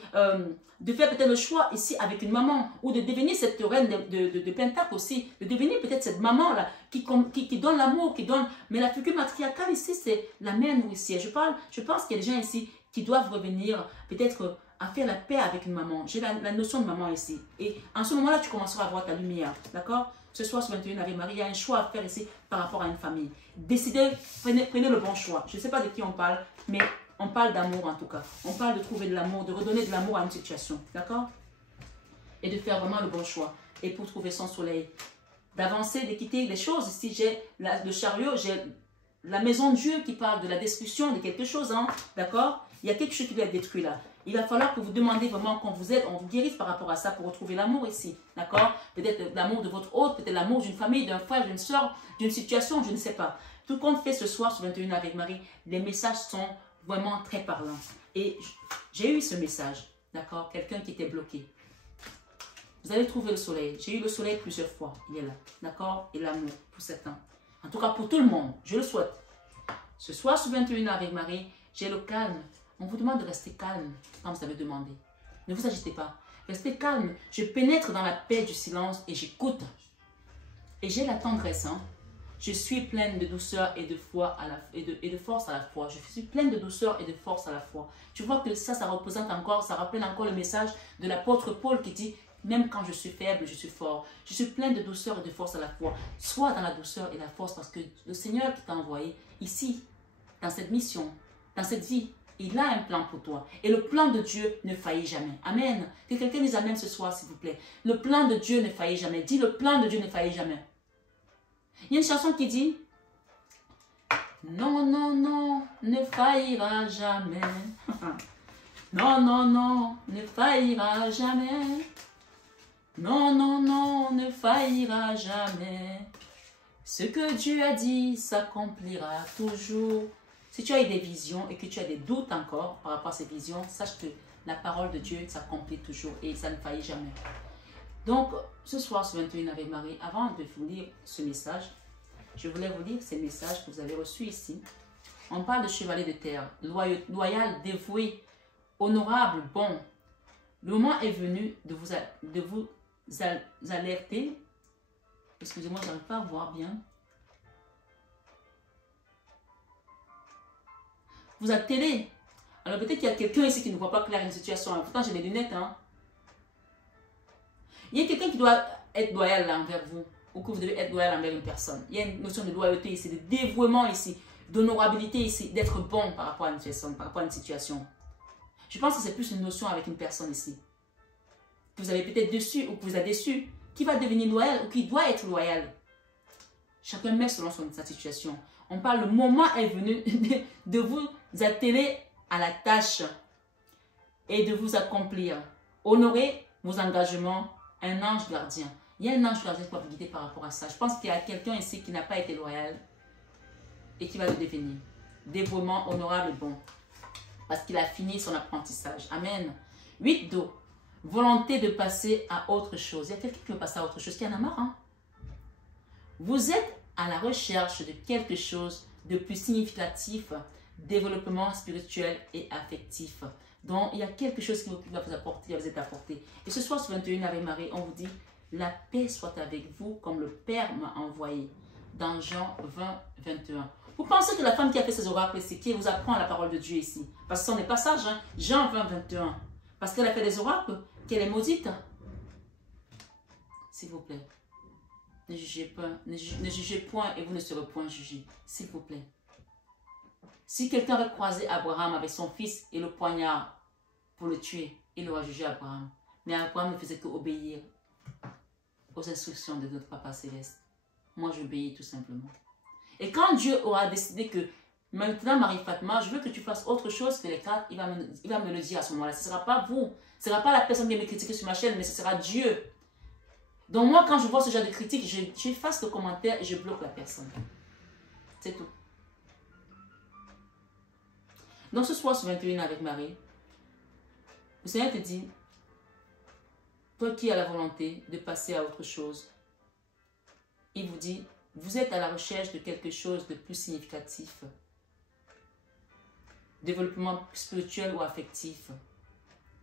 de faire peut-être le choix ici avec une maman ou de devenir cette reine de Pentacle aussi, de devenir peut-être cette maman-là qui donne l'amour, qui donne... Mais la figure matriarcale ici, c'est la mère nourricière. Je pense qu'il y a des gens ici qui doivent revenir peut-être à faire la paix avec une maman. J'ai la notion de maman ici. Et en ce moment-là, tu commenceras à voir ta lumière. D'accord? Ce soir, ce 21 avec Marie, il y a un choix à faire ici par rapport à une famille. Décidez, prenez le bon choix. Je ne sais pas de qui on parle, mais on parle d'amour en tout cas. On parle de trouver de l'amour, de redonner de l'amour à une situation. D'accord? Et de faire vraiment le bon choix. Et pour trouver son soleil. D'avancer, de quitter les choses. Ici, j'ai le chariot, j'ai la maison de Dieu qui parle de la destruction de quelque chose. Hein? D'accord? Il y a quelque chose qui doit être détruit là. Il va falloir que vous demandiez vraiment quand vous êtes, on vous guérisse par rapport à ça pour retrouver l'amour ici. D'accord? Peut-être l'amour de votre hôte, peut-être l'amour d'une famille, d'un frère, d'une soeur, d'une situation, je ne sais pas. Tout compte fait ce soir sur 21 avec Marie, les messages sont vraiment très parlants. Et j'ai eu ce message, d'accord? Quelqu'un qui était bloqué. Vous allez trouver le soleil. J'ai eu le soleil plusieurs fois. Il est là. D'accord? Et l'amour pour certains. En tout cas, pour tout le monde. Je le souhaite. Ce soir, sur 21 avec Marie, j'ai le calme. On vous demande de rester calme quand vous avez demandé. Ne vous agitez pas. Restez calme. Je pénètre dans la paix du silence et j'écoute. Et j'ai la tendresse. Hein? Je suis pleine de douceur et de foi et de force à la fois. Je suis pleine de douceur et de force à la fois. Tu vois que ça représente encore, ça rappelle encore le message de l'apôtre Paul qui dit, même quand je suis faible, je suis fort. Je suis pleine de douceur et de force à la fois. Sois dans la douceur et la force parce que le Seigneur qui t'a envoyé ici, dans cette mission, dans cette vie, il a un plan pour toi. Et le plan de Dieu ne faillit jamais. Amen. Que quelqu'un dise amen ce soir, s'il vous plaît. Le plan de Dieu ne faillit jamais. Dis, le plan de Dieu ne faillit jamais. Il y a une chanson qui dit non, non, non, ne faillira jamais. Non, non, non, ne faillira jamais. Non, non, non, ne faillira jamais. Ce que Dieu a dit s'accomplira toujours. Si tu as eu des visions et que tu as des doutes encore par rapport à ces visions, sache que la parole de Dieu s'accomplit toujours et ça ne faillit jamais. Donc, ce soir, ce 21 avec Marie, avant de vous lire ce message, je voulais vous lire ces messages que vous avez reçus ici. On parle de chevalier de terre, loyal, dévoué, honorable, bon. Le moment est venu de vous alerter. Excusez-moi, je n'arrive pas à voir bien. Vous atteler. Alors peut-être qu'il y a quelqu'un ici qui ne voit pas clair une situation. Pourtant, j'ai les lunettes. Hein. Il y a quelqu'un qui doit être loyal là, envers vous. Ou que vous devez être loyal envers une personne. Il y a une notion de loyauté ici, de dévouement ici, d'honorabilité ici, d'être bon par rapport à une personne, par rapport à une situation. Je pense que c'est plus une notion avec une personne ici. Que vous avez peut-être déçu ou que vous avez déçu. Qui va devenir loyal ou qui doit être loyal. Chacun met selon sa situation. On parle, le moment est venu de vous atteler à la tâche et de vous accomplir. Honorez vos engagements, un ange gardien. Il y a un ange gardien qui va vous guider par rapport à ça. Je pense qu'il y a quelqu'un ici qui n'a pas été loyal et qui va le devenir. Dévouement, honorable et bon. Parce qu'il a fini son apprentissage. Amen. 8 d'eau. Volonté de passer à autre chose. Il y a quelqu'un qui veut passer à autre chose, qui en a marre. Hein? Vous êtes à la recherche de quelque chose de plus significatif, développement spirituel et affectif. Donc, il y a quelque chose qui va vous apporter, va vous être apporté. Et ce soir, sur 21 avec Marie, on vous dit, la paix soit avec vous comme le Père m'a envoyé. Dans Jean 20, 21. Vous pensez que la femme qui a fait ces oracles ici, qui vous apprend la parole de Dieu ici, parce que ce n'est pas ça, Jean 20, 21. Parce qu'elle a fait des oracles, qu'elle est maudite. S'il vous plaît. Ne jugez point, ne jugez point et vous ne serez point jugés. S'il vous plaît. Si quelqu'un avait croisé Abraham avec son fils et le poignard pour le tuer, il aura jugé Abraham. Mais Abraham ne faisait qu'obéir aux instructions de notre Papa Céleste. Moi, j'obéis tout simplement. Et quand Dieu aura décidé que maintenant, Marie-Fatma, je veux que tu fasses autre chose que les quatre, il va me le dire à ce moment-là. Ce ne sera pas vous. Ce ne sera pas la personne qui va me critiquer sur ma chaîne, mais ce sera Dieu. Donc moi, quand je vois ce genre de critique, j'efface le commentaire et je bloque la personne. C'est tout. Donc ce soir, sur 21 avec Marie, le Seigneur te dit, toi qui as la volonté de passer à autre chose, il vous dit, vous êtes à la recherche de quelque chose de plus significatif, développement spirituel ou affectif.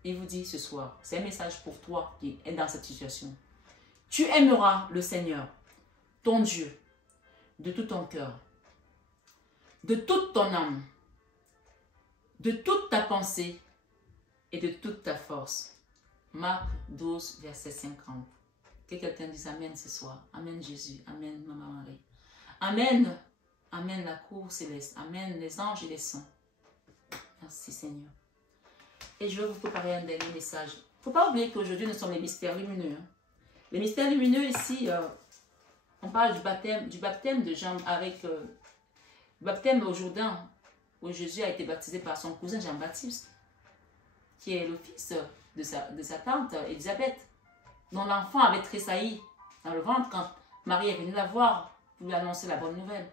Il vous dit ce soir, c'est un message pour toi qui est dans cette situation. Tu aimeras le Seigneur, ton Dieu, de tout ton cœur, de toute ton âme, de toute ta pensée et de toute ta force. Marc 12, verset 50. Que quelqu'un dise Amen ce soir. Amen Jésus. Amen Maman Marie. Amen. Amen la cour céleste. Amen les anges et les saints. Merci Seigneur. Et je vais vous préparer un dernier message. Il ne faut pas oublier qu'aujourd'hui nous sommes les mystères lumineux. Hein. Les mystères lumineux ici, on parle du baptême de Jean avec le baptême au Jourdain, où Jésus a été baptisé par son cousin Jean-Baptiste, qui est le fils de sa tante Élisabeth, dont l'enfant avait tressailli dans le ventre quand Marie est venue la voir pour lui annoncer la bonne nouvelle.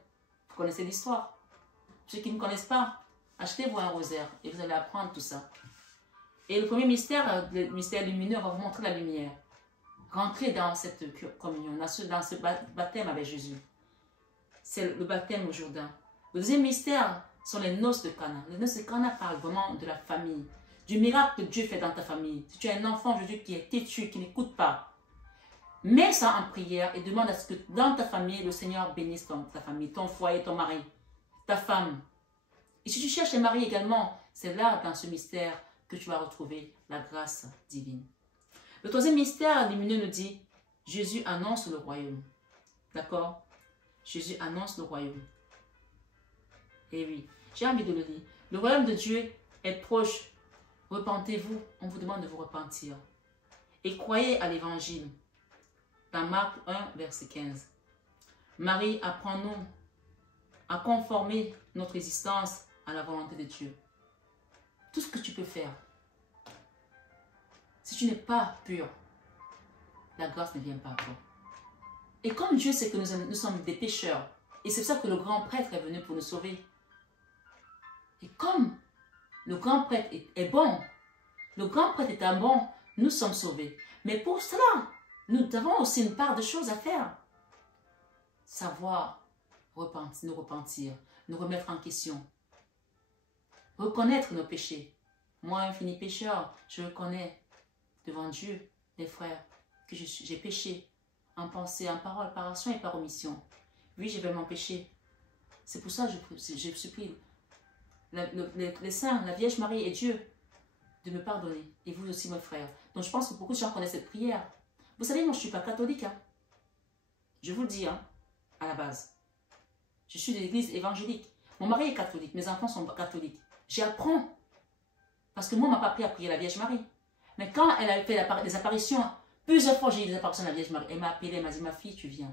Vous connaissez l'histoire. Ceux qui ne connaissent pas, achetez-vous un rosaire et vous allez apprendre tout ça. Et le premier mystère, le mystère lumineux, va vous montrer la lumière. rentrer dans cette communion, dans ce baptême avec Jésus. C'est le baptême au Jourdain. Le deuxième mystère sont les noces de Cana. Les noces de Cana parlent vraiment de la famille, du miracle que Dieu fait dans ta famille. Si tu as un enfant aujourd'hui qui est têtu, qui n'écoute pas, mets ça en prière et demande à ce que dans ta famille, le Seigneur bénisse ta famille, ton foyer, ton mari, ta femme. Et si tu cherches un mari également, c'est là, dans ce mystère, que tu vas retrouver la grâce divine. Le troisième mystère lumineux nous dit, Jésus annonce le royaume. D'accord? Jésus annonce le royaume. Et oui, j'ai envie de le lire. Le royaume de Dieu est proche. Repentez-vous, on vous demande de vous repentir. Et croyez à l'évangile. Dans Marc 1, verset 15. Marie, apprends-nous à conformer notre existence à la volonté de Dieu. Tout ce que tu peux faire. Si tu n'es pas pur, la grâce ne vient pas à toi. Et comme Dieu sait que nous sommes des pécheurs, et c'est pour ça que le grand prêtre est venu pour nous sauver. Et comme le grand prêtre est bon, le grand prêtre étant bon, nous sommes sauvés. Mais pour cela, nous avons aussi une part de choses à faire. Savoir nous repentir, nous remettre en question. Reconnaître nos péchés. Moi, infini pécheur, je reconnais devant Dieu, les frères, que j'ai péché en pensée, en parole, par action et par omission. Oui, j'ai vraiment péché. C'est pour ça que je supplie les saints, la Vierge Marie et Dieu de me pardonner. Et vous aussi, mes frères. Donc, je pense que beaucoup de gens connaissent cette prière. Vous savez, moi, je ne suis pas catholique. Hein. Je vous le dis, hein, à la base. Je suis de l'église évangélique. Mon mari est catholique, mes enfants sont catholiques. J'apprends. Parce que moi, on ne m'a pas appris à prier la Vierge Marie. Mais quand elle a fait des apparitions, plusieurs fois j'ai eu des apparitions de la Vierge Marie. Elle m'a appelé, elle m'a dit, ma fille, tu viens.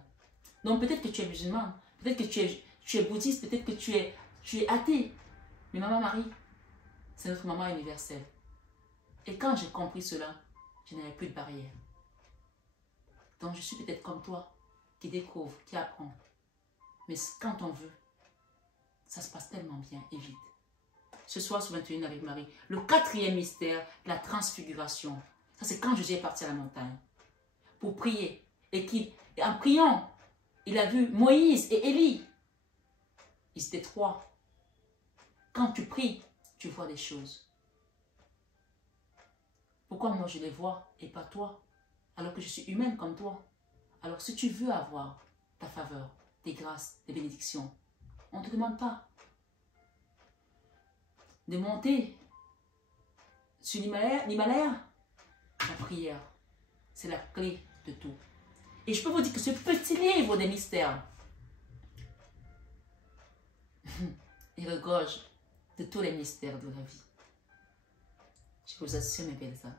Donc peut-être que tu es musulmane, peut-être que tu es bouddhiste, peut-être que tu es athée. Mais maman Marie, c'est notre maman universelle. Et quand j'ai compris cela, je n'avais plus de barrière. Donc je suis peut-être comme toi, qui découvre, qui apprend. Mais quand on veut, ça se passe tellement bien et vite. Ce soir sur 21 avec Marie, le quatrième mystère, la transfiguration. Ça c'est quand Jésus est parti à la montagne pour prier. Et en priant, il a vu Moïse et Élie. Ils étaient trois. Quand tu pries, tu vois des choses. Pourquoi moi je les vois et pas toi? Alors que je suis humaine comme toi. Alors si tu veux avoir ta faveur, tes grâces, tes bénédictions, on ne te demande pas de monter sur l'Himalaya. La prière, c'est la clé de tout. Et je peux vous dire que ce petit livre des mystères, il regorge de tous les mystères de la vie. Je vous assure, mes belles âmes,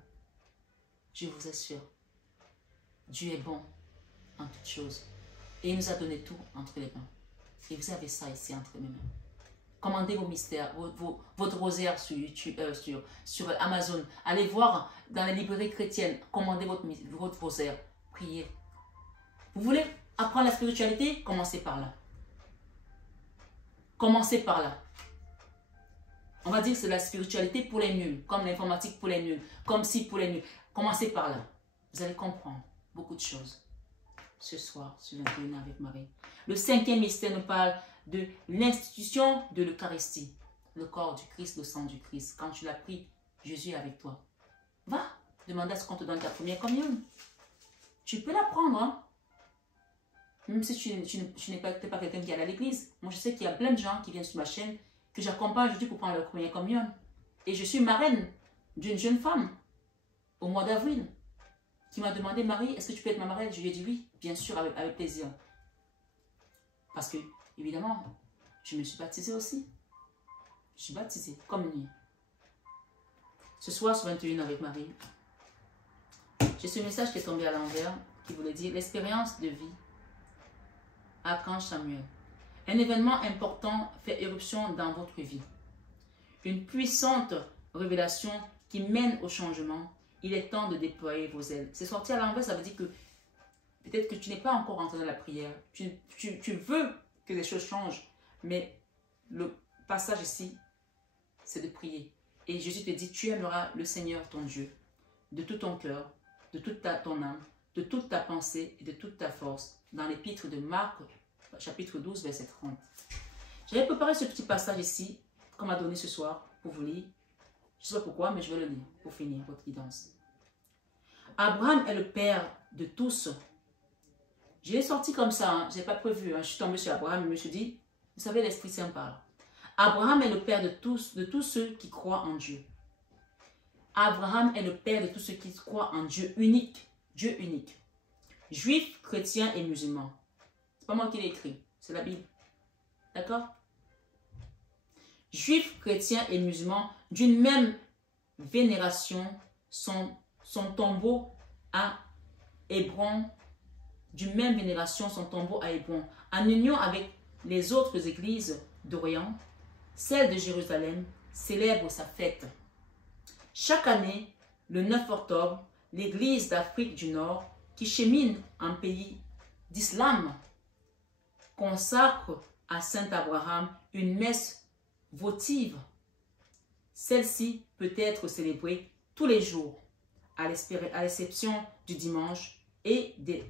je vous assure, Dieu est bon en toutes choses. Et il nous a donné tout entre les mains. Et vous avez ça ici entre mes mains. Commandez vos mystères, votre rosaire sur YouTube, sur Amazon. Allez voir dans les librairies chrétiennes. Commandez votre rosaire. Priez. Vous voulez apprendre la spiritualité? Commencez par là. Commencez par là. On va dire que c'est la spiritualité pour les nuls, comme l'informatique pour les nuls, comme si pour les nuls. Commencez par là. Vous allez comprendre beaucoup de choses. Ce soir, sur 21 avec Marie. Le cinquième mystère nous parle de l'institution de l'Eucharistie. Le corps du Christ, le sang du Christ. Quand tu l'as pris, Jésus est avec toi. Va, demander à ce qu'on te donne ta première communion. Tu peux la prendre, hein? Même si tu n'es pas quelqu'un qui est à l'église. Moi, je sais qu'il y a plein de gens qui viennent sur ma chaîne que j'accompagne aujourd'hui pour prendre leur première communion. Et je suis marraine d'une jeune femme au mois d'avril qui m'a demandé, Marie, est-ce que tu peux être ma marraine? Je lui ai dit oui, bien sûr, avec plaisir. Parce que, évidemment, je me suis baptisée aussi. Je suis baptisée, communiée. Ce soir, sur 21 avec Marie, j'ai ce message qui est tombé à l'envers, qui voulait dire l'expérience de vie. Archange Samuel. Un événement important fait éruption dans votre vie. Une puissante révélation qui mène au changement. Il est temps de déployer vos ailes. C'est sorti à l'envers, ça veut dire que peut-être que tu n'es pas encore entré dans la prière. Tu veux que les choses changent. Mais le passage ici, c'est de prier. Et Jésus te dit, tu aimeras le Seigneur ton Dieu de tout ton cœur, de toute ton âme, de toute ta pensée et de toute ta force. Dans l'épître de Marc, chapitre 12, verset 30. J'avais préparé ce petit passage ici, qu'on m'a donné ce soir, pour vous lire. Je ne sais pas pourquoi, mais je vais le lire pour finir votre guidance. Abraham est le père de tous. Je l'ai sorti comme ça, hein. Je n'ai pas prévu. Hein. Je suis tombée sur Abraham et je me suis dit, vous savez, l'Esprit Saint parle. Abraham est le père de tous ceux qui croient en Dieu. Abraham est le père de tous ceux qui croient en Dieu unique. Dieu unique. Juifs, chrétiens et musulmans. C'est pas moi qui l'ai écrit, c'est la Bible. D'accord? Juifs, chrétiens et musulmans d'une même vénération, son tombeau à Hébron, d'une même vénération, son tombeau à Hébron, en union avec les autres églises d'Orient, celle de Jérusalem célèbre sa fête. Chaque année, le 9 octobre, l'église d'Afrique du Nord, qui chemine en pays d'islam, consacre à Saint Abraham une messe votive. Celle-ci peut être célébrée tous les jours, à l'exception du dimanche et des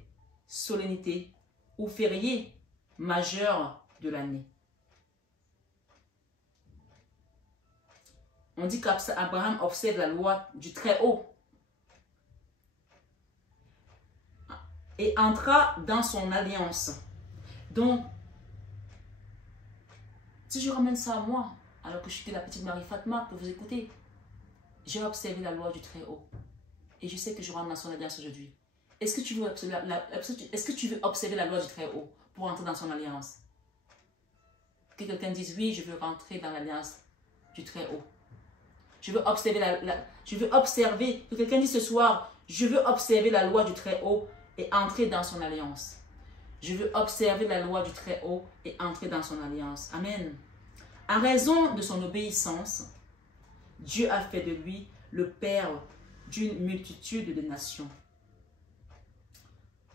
solennités ou fériés majeurs de l'année. On dit qu'Abraham observe la loi du Très-Haut et entra dans son alliance. Donc, si je ramène ça à moi, alors que je suis la petite Marie Fatma que vous écoutez, j'ai observé la loi du Très-Haut et je sais que je rentre dans son alliance aujourd'hui. Est-ce que tu veux observer la loi du Très-Haut pour entrer dans son alliance? Que quelqu'un dise oui, je veux rentrer dans l'alliance du Très-Haut. Je veux observer, que quelqu'un dise ce soir, je veux observer la loi du Très-Haut et entrer dans son alliance. Je veux observer la loi du Très-Haut et entrer dans son alliance. Amen. En raison de son obéissance, Dieu a fait de lui le père d'une multitude de nations.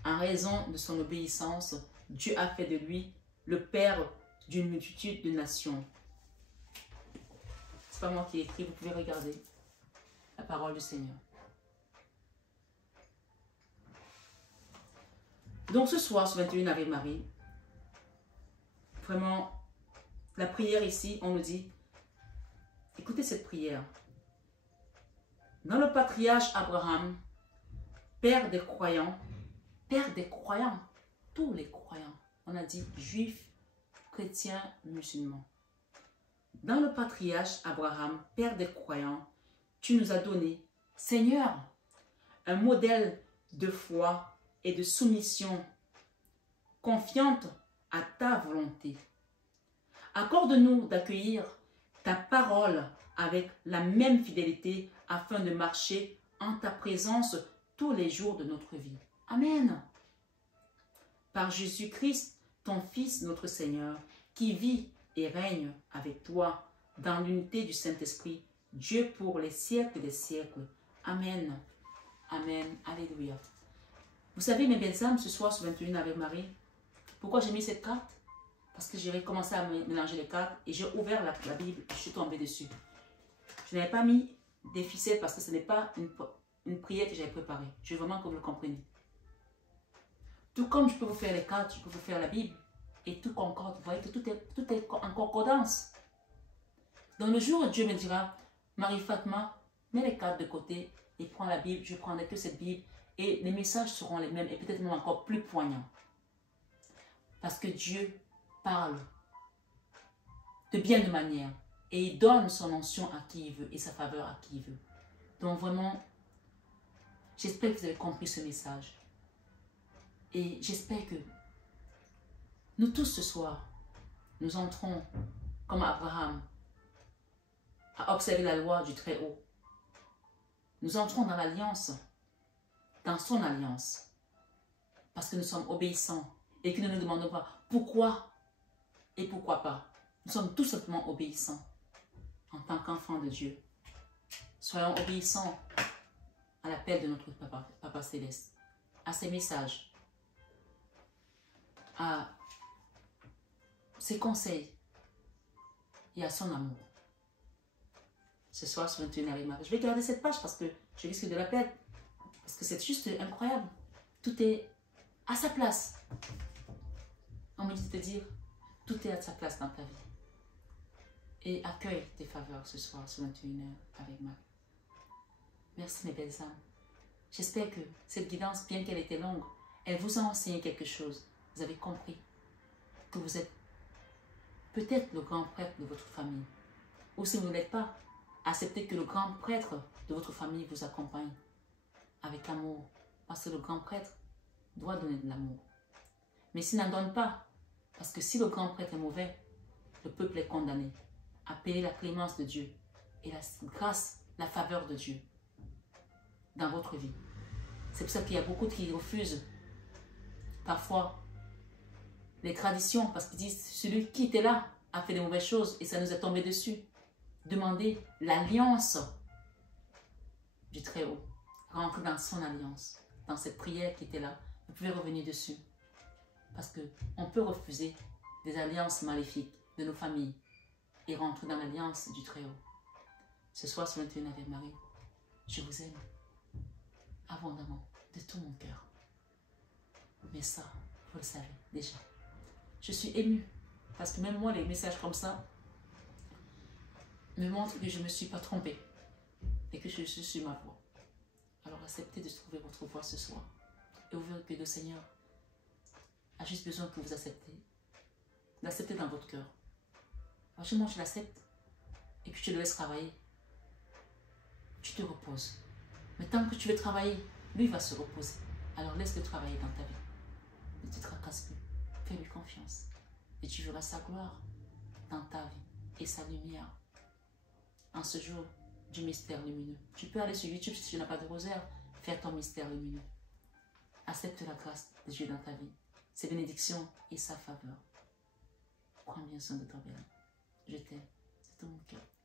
En raison de son obéissance, Dieu a fait de lui le père d'une multitude de nations. Ce n'est pas moi qui ai écrit, vous pouvez regarder la parole du Seigneur. Donc ce soir, ce 21 Ave Marie, vraiment, la prière ici, on nous dit, écoutez cette prière. Dans le patriarche Abraham, père des croyants, tous les croyants, on a dit juifs, chrétiens, musulmans. Dans le patriarche Abraham, père des croyants, tu nous as donné, Seigneur, un modèle de foi et de soumission confiante à ta volonté. Accorde-nous d'accueillir ta parole avec la même fidélité afin de marcher en ta présence tous les jours de notre vie. Amen. Par Jésus-Christ, ton Fils, notre Seigneur, qui vit et règne avec toi dans l'unité du Saint-Esprit, Dieu pour les siècles des siècles. Amen. Amen. Alléluia. Vous savez, mes belles âmes, ce soir, ce 21 avec Marie, pourquoi j'ai mis cette carte? Parce que j'ai commencé à mélanger les cartes et j'ai ouvert la Bible et je suis tombée dessus. Je n'avais pas mis des ficelles parce que ce n'est pas une prière que j'avais préparée. Je veux vraiment que vous le compreniez. Tout comme je peux vous faire les cartes, je peux vous faire la Bible et tout concorde. Vous voyez que tout est en concordance. Dans le jour où Dieu me dira, Marie Fatma, mets les cartes de côté et prends la Bible, je prendrai que cette Bible et les messages seront les mêmes et peut-être même encore plus poignants. Parce que Dieu parle de bien de manière et il donne son onction à qui il veut et sa faveur à qui il veut. Donc vraiment, j'espère que vous avez compris ce message. Et j'espère que nous tous ce soir, nous entrons comme Abraham à observer la loi du Très-Haut. Nous entrons dans l'alliance, dans son alliance, parce que nous sommes obéissants et que nous ne nous demandons pas pourquoi et pourquoi pas. Nous sommes tout simplement obéissants en tant qu'enfants de Dieu. Soyons obéissants à l'appel de notre Papa Céleste, à ses messages, à ses conseils et à son amour. Ce soir, sur 21 avec Marie. Je vais garder cette page parce que je risque de la perdre. Parce que c'est juste incroyable. tout est à sa place. On me dit de te dire, tout est à sa place dans ta vie. Et accueille tes faveurs ce soir sur 21h avec Marie. Merci mes belles âmes. J'espère que cette guidance, bien qu'elle était longue, elle vous a enseigné quelque chose. Vous avez compris que vous êtes peut-être le grand prêtre de votre famille. Ou si vous ne l'êtes pas, acceptez que le grand prêtre de votre famille vous accompagne avec amour. Parce que le grand prêtre doit donner de l'amour. Mais s'il n'en donne pas, parce que si le grand prêtre est mauvais, le peuple est condamné à payer la clémence de Dieu et la grâce, la faveur de Dieu dans votre vie. C'est pour ça qu'il y a beaucoup qui refusent parfois les traditions parce qu'ils disent celui qui était là a fait de mauvaises choses et ça nous est tombé dessus. Demandez l'alliance du Très-Haut. Rentrez dans son alliance, dans cette prière qui était là. Vous pouvez revenir dessus parce qu'on peut refuser des alliances maléfiques de nos familles et rentrer dans l'alliance du Très-Haut. Ce soir sur 21 avec Marie, je vous aime abondamment, de tout mon cœur. Mais ça, vous le savez déjà. Je suis émue parce que même moi, les messages comme ça me montrent que je ne me suis pas trompée et que je suis sur ma voie. Alors acceptez de trouver votre voie ce soir et vous verrez que le Seigneur a juste besoin que vous acceptez, d'accepter dans votre cœur. Alors moi, je l'accepte et que tu le laisses travailler. Tu te reposes. Mais tant que tu veux travailler, lui va se reposer. Alors laisse-le travailler dans ta vie. Ne te tracasse plus. Fais-lui confiance. Et tu verras sa gloire dans ta vie et sa lumière en ce jour du mystère lumineux. Tu peux aller sur YouTube si tu n'as pas de rosaire, faire ton mystère lumineux. Accepte la grâce de Dieu dans ta vie, ses bénédictions et sa faveur. Prends bien soin de toi, bien. Je t'aime de tout mon cœur.